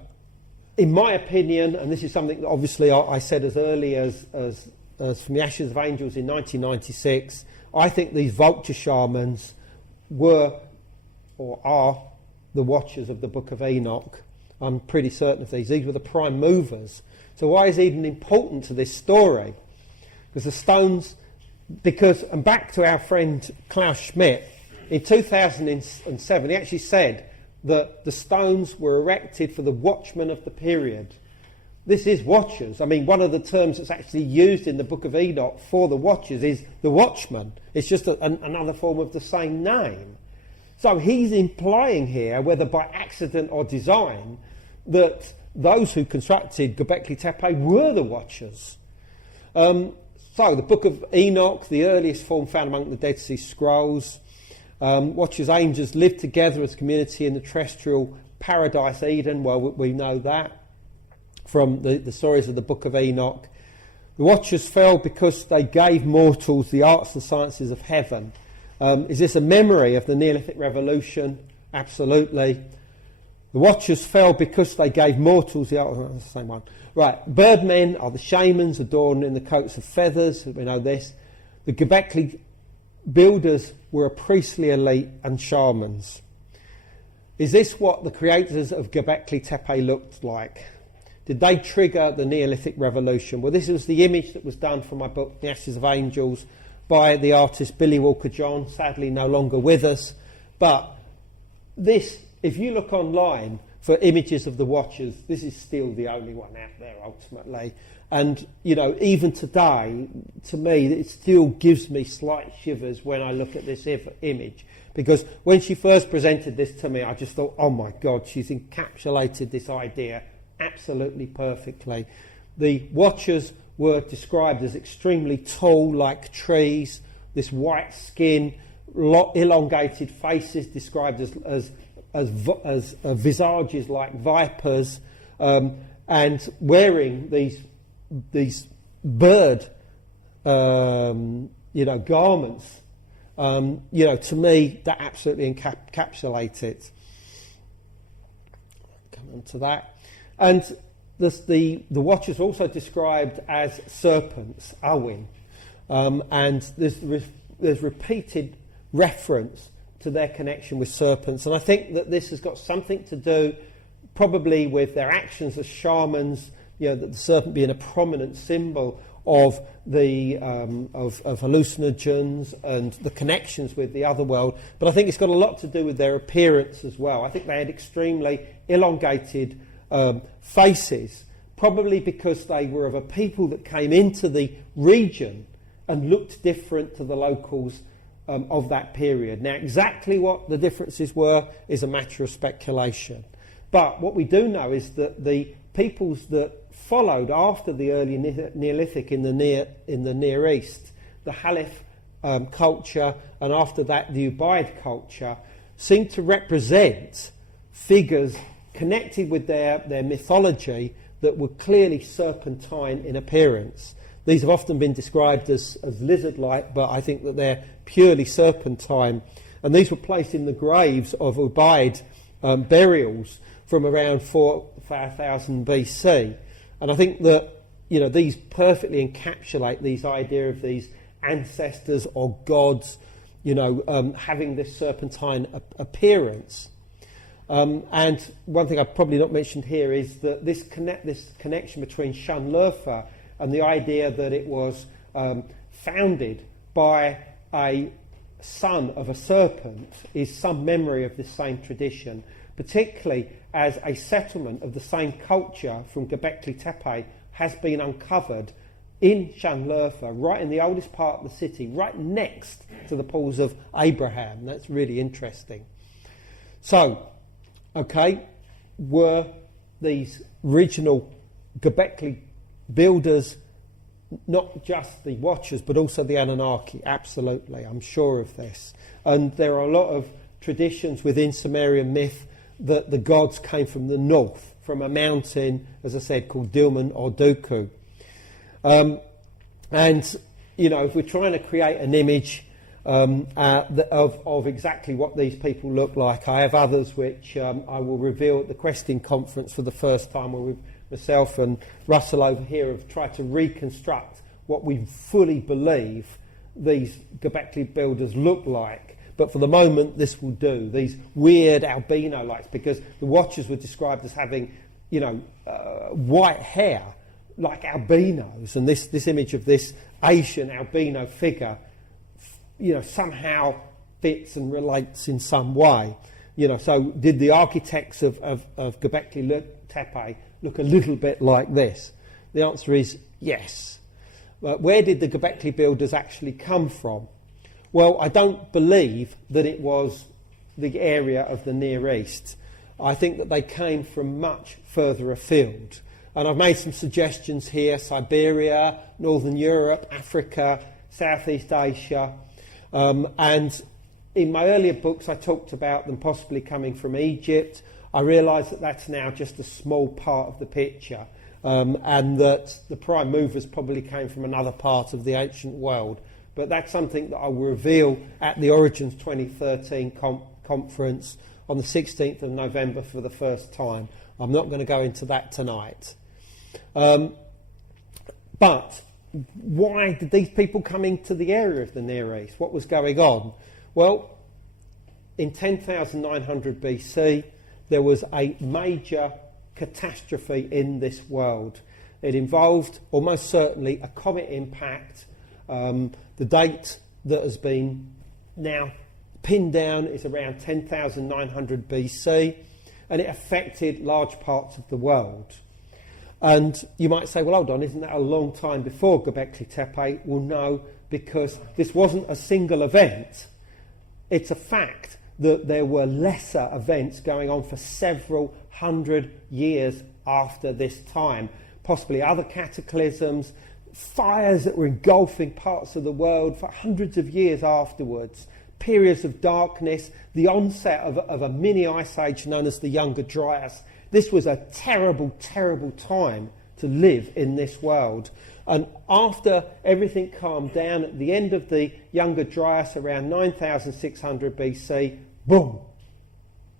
in my opinion, and this is something that obviously I said as early as From the Ashes of Angels in 1996, I think these vulture shamans were or are the Watchers of the Book of Enoch. I'm pretty certain of these. These were the prime movers. So why is Eden important to this story? Because the stones, and back to our friend Klaus Schmidt, in 2007 he actually said that the stones were erected for the watchmen of the period. This is watchers. I mean, one of the terms that's actually used in the Book of Enoch for the watchers is the watchman. It's just another form of the same name. So he's implying here, whether by accident or design, that those who constructed Gobekli Tepe were the watchers. So the Book of Enoch, the earliest form found among the Dead Sea Scrolls, Watchers, angels lived together as a community in the terrestrial paradise Eden. Well, we know that from the stories of the Book of Enoch. The Watchers fell because they gave mortals the arts and sciences of heaven. Is this a memory of the Neolithic Revolution? Absolutely. The Watchers fell because they gave mortals the arts. That's the same one. Right. Birdmen are the shamans adorned in the coats of feathers. We know this. The Gobekli builders were a priestly elite and shamans. Is this what the creators of Gobekli Tepe looked like? Did they trigger the Neolithic Revolution? Well, this was the image that was done for my book, The Ashes of Angels, by the artist Billy Walker-John, sadly no longer with us. But this, if you look online for images of the Watchers, this is still the only one out there ultimately. And, even today, to me, it still gives me slight shivers when I look at this image. Because when she first presented this to me, I just thought, oh my God, she's encapsulated this idea absolutely perfectly. The Watchers were described as extremely tall, like trees, this white skin, elongated faces described as visages like vipers, and wearing these bird garments. To me, that absolutely encapsulates it. Come on to that. And the Watchers are also described as serpents, Awin, and there's repeated reference to their connection with serpents, and I think that this has got something to do probably with their actions as shamans, that the serpent being a prominent symbol of the of hallucinogens and the connections with the other world, but I think it's got a lot to do with their appearance as well. I think they had extremely elongated faces, probably because they were of a people that came into the region and looked different to the locals of that period. Now, exactly what the differences were is a matter of speculation. But what we do know is that the peoples that followed after the early Neolithic in the Near East, the Halif culture, and after that the Ubaid culture, seem to represent figures connected with their mythology that were clearly serpentine in appearance. These have often been described as lizard-like, but I think that they're purely serpentine. And these were placed in the graves of Ubaid burials from around 4,000 BC. And I think that, these perfectly encapsulate these idea of these ancestors or gods, having this serpentine appearance. And one thing I've probably not mentioned here is that this connection between Shanlurfa and the idea that it was founded by a son of a serpent is some memory of this same tradition, particularly as a settlement of the same culture from Gobekli Tepe has been uncovered in Shanlurfa, right in the oldest part of the city, right next to the pools of Abraham. That's really interesting. So, were these original Gobekli builders not just the Watchers but also the Anunnaki? Absolutely, I'm sure of this. And there are a lot of traditions within Sumerian myth that the gods came from the north, from a mountain, as I said, called Dilmun or Duku. And, if we're trying to create an image of exactly what these people look like, I have others which I will reveal at the Questing Conference for the first time, where myself and Russell over here have tried to reconstruct what we fully believe these Gobekli builders look like. But for the moment, this will do. These weird albino lights, because the Watchers were described as having, white hair like albinos, and this image of this Asian albino figure, somehow fits and relates in some way. So did the architects of Gobekli Tepe look a little bit like this? The answer is yes. Where did the Gobekli builders actually come from? Well, I don't believe that it was the area of the Near East. I think that they came from much further afield. And I've made some suggestions here: Siberia, Northern Europe, Africa, Southeast Asia. And in my earlier books, I talked about them possibly coming from Egypt. I realise that that's now just a small part of the picture, and that the prime movers probably came from another part of the ancient world. But that's something that I will reveal at the Origins 2013 conference on the 16th of November for the first time. I'm not going to go into that tonight. But why did these people come into the area of the Near East? What was going on? Well, in 10,900 BC, there was a major catastrophe in this world. It involved almost certainly a comet impact. The date that has been now pinned down is around 10,900 BC, and it affected large parts of the world. And you might say, well, hold on, isn't that a long time before Gobekli Tepe? Well, no, because this wasn't a single event. It's a fact that there were lesser events going on for several hundred years after this time, possibly other cataclysms, fires that were engulfing parts of the world for hundreds of years afterwards, periods of darkness, the onset of a mini ice age known as the Younger Dryas. This was a terrible, terrible time to live in this world. And after everything calmed down, at the end of the Younger Dryas, around 9,600 BC, boom,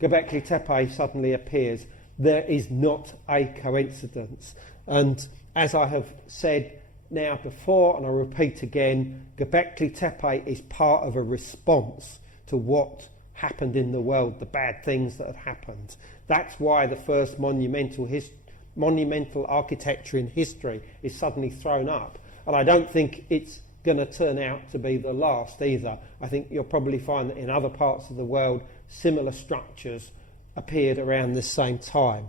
Gobekli Tepe suddenly appears. there is not a coincidence. And as I have said now before, and I repeat again, Gobekli Tepe is part of a response to what happened in the world, the bad things that had happened. That's why the first monumental architecture in history is suddenly thrown up. And I don't think it's going to turn out to be the last either. I think you'll probably find that in other parts of the world, similar structures appeared around this same time.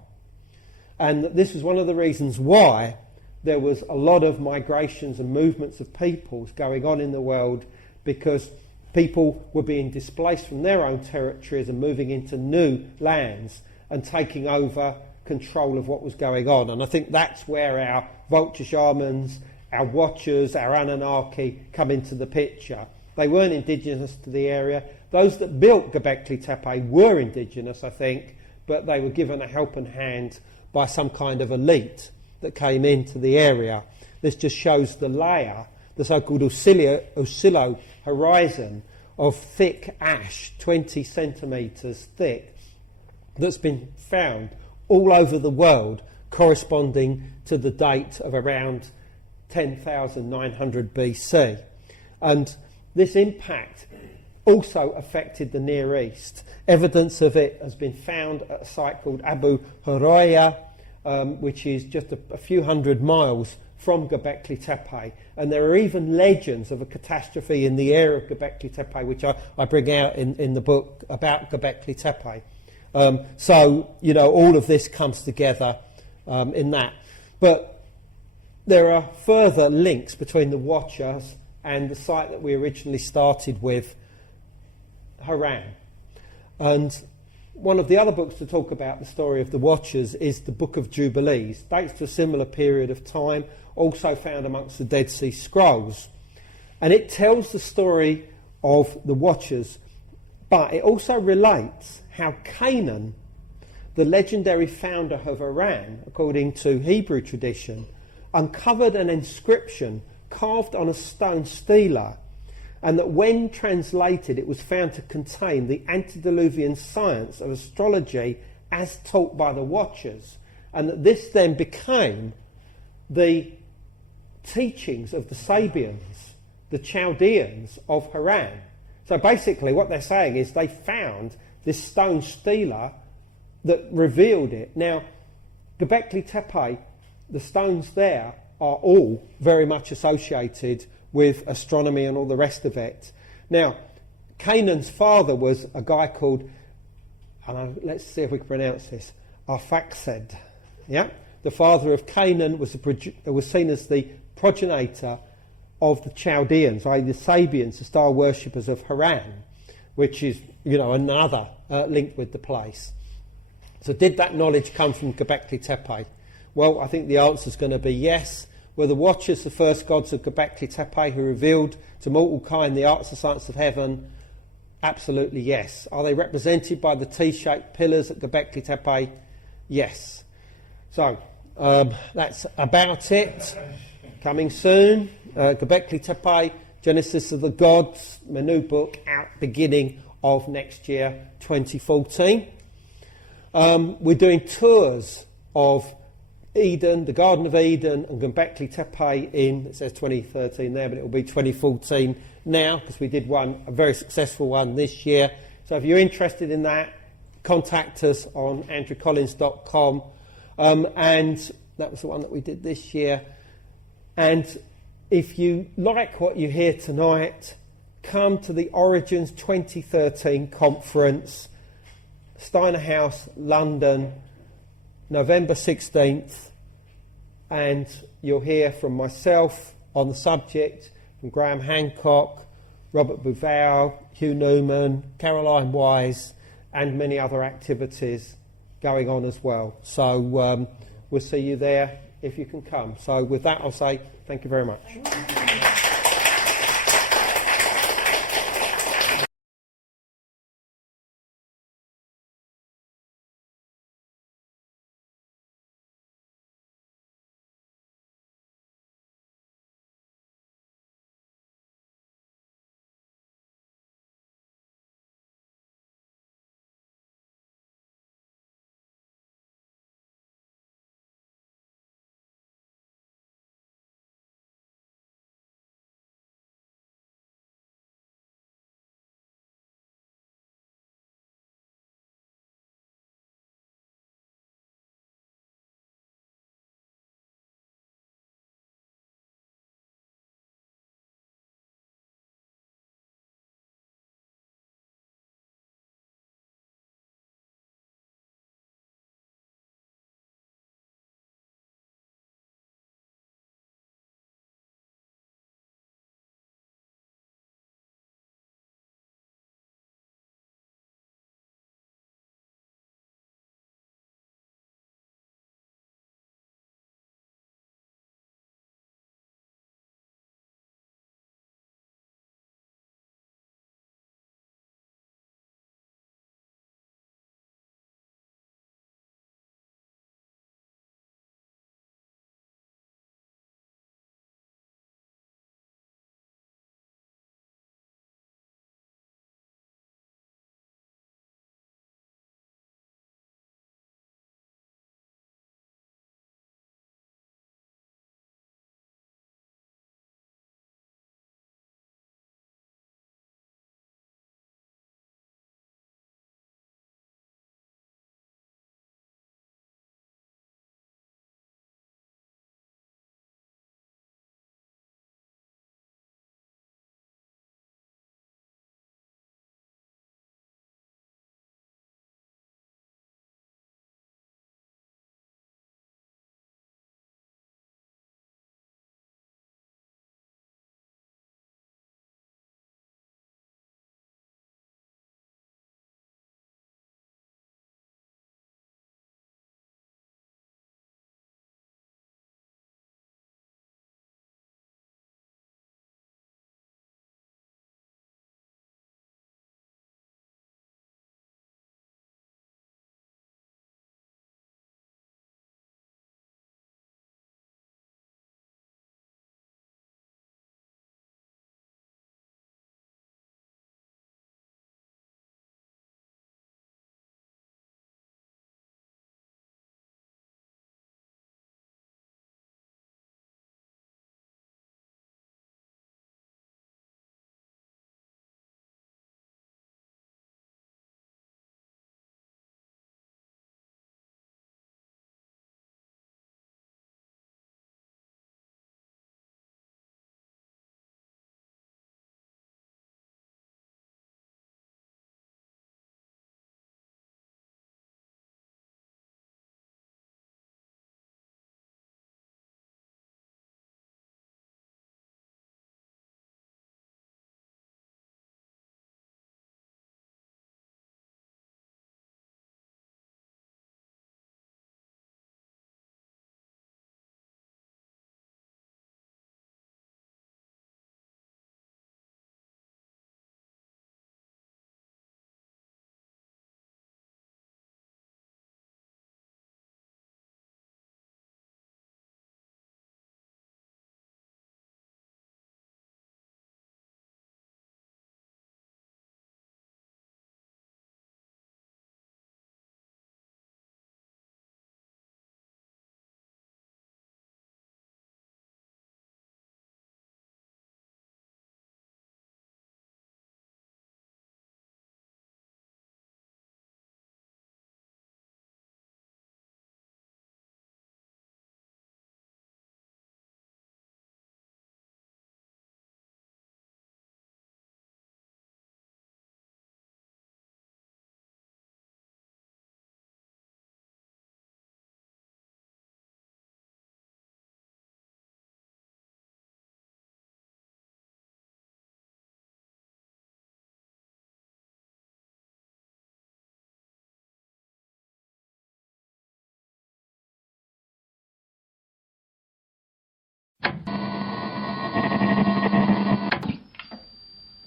And this was one of the reasons why there was a lot of migrations and movements of peoples going on in the world, because people were being displaced from their own territories and moving into new lands and taking over control of what was going on. And I think that's where our vulture shamans, our watchers, our Anunnaki come into the picture. They weren't indigenous to the area. Those that built Gobekli Tepe were indigenous, I think, but they were given a helping hand by some kind of elite that came into the area. This just shows the layer, the so-called oscillo horizon of thick ash, 20 centimetres thick, that's been found all over the world, corresponding to the date of around 10,900 BC. And this impact also affected the Near East. Evidence of it has been found at a site called Abu Huraya, which is just a few hundred miles from Gobekli Tepe. And there are even legends of a catastrophe in the area of Gobekli Tepe, which I bring out in the book about Gobekli Tepe. So, you know, all of this comes together in that. But there are further links between the Watchers and the site that we originally started with, Haran. And one of the other books to talk about the story of the Watchers is the Book of Jubilees. Dates to a similar period of time, also found amongst the Dead Sea Scrolls. And it tells the story of the Watchers, but it also relates how Canaan, the legendary founder of Haran, according to Hebrew tradition, uncovered an inscription carved on a stone stela, and that when translated it was found to contain the antediluvian science of astrology as taught by the Watchers, and that this then became the teachings of the Sabians, the Chaldeans of Haran. So basically what they're saying is they found this stone stela that revealed it. Now, Gobekli Tepe, the stones there are all very much associated with astronomy and all the rest of it. Now, Canaan's father was a guy called, let's see if we can pronounce this, Arphaxad. Yeah? The father of Canaan was seen as the progenitor of the Chaldeans, i.e. the Sabians, the star worshippers of Haran, which is, you know, another link with the place. So did that knowledge come from Gobekli Tepe? Well, I think the answer is going to be yes. Were the Watchers the first gods of Gobekli Tepe who revealed to mortal kind the arts and science of heaven? Absolutely yes. Are they represented by the T-shaped pillars at Gobekli Tepe? Yes. So that's about it. Coming soon. Gobekli Tepe, Genesis of the Gods, my new book, out beginning of next year, 2014. We're doing tours of Eden, the Garden of Eden, and Gobekli Tepe in, it says 2013 there, but it will be 2014 now, because we did a very successful one this year. So if you're interested in that, contact us on andrewcollins.com. And that was the one that we did this year. And if you like what you hear tonight, come to the Origins 2013 conference, Steiner House, London, November 16th, and you'll hear from myself on the subject, from Graham Hancock, Robert Bouval, Hugh Newman, Caroline Wise, and many other activities going on as well. So we'll see you there if you can come. So with that, I'll say thank you very much.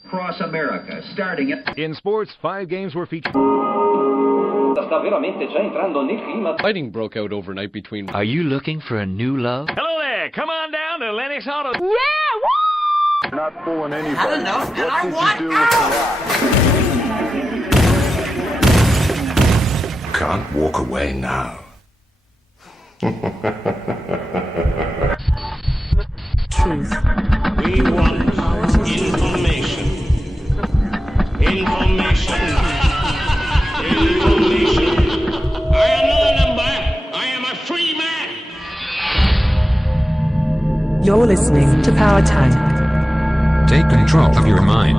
across America, starting at... In sports, 5 games were featured. Fighting broke out overnight between... Are you looking for a new love? Hello there. Come on down to Lennox Auto. Yeah, woo! You're not fooling anybody. I don't know, and I want out! Can't walk away now. Truth. We want information. Information. Information. I am not a number. I am a free man. You're listening to Power Tank. Take control of your mind.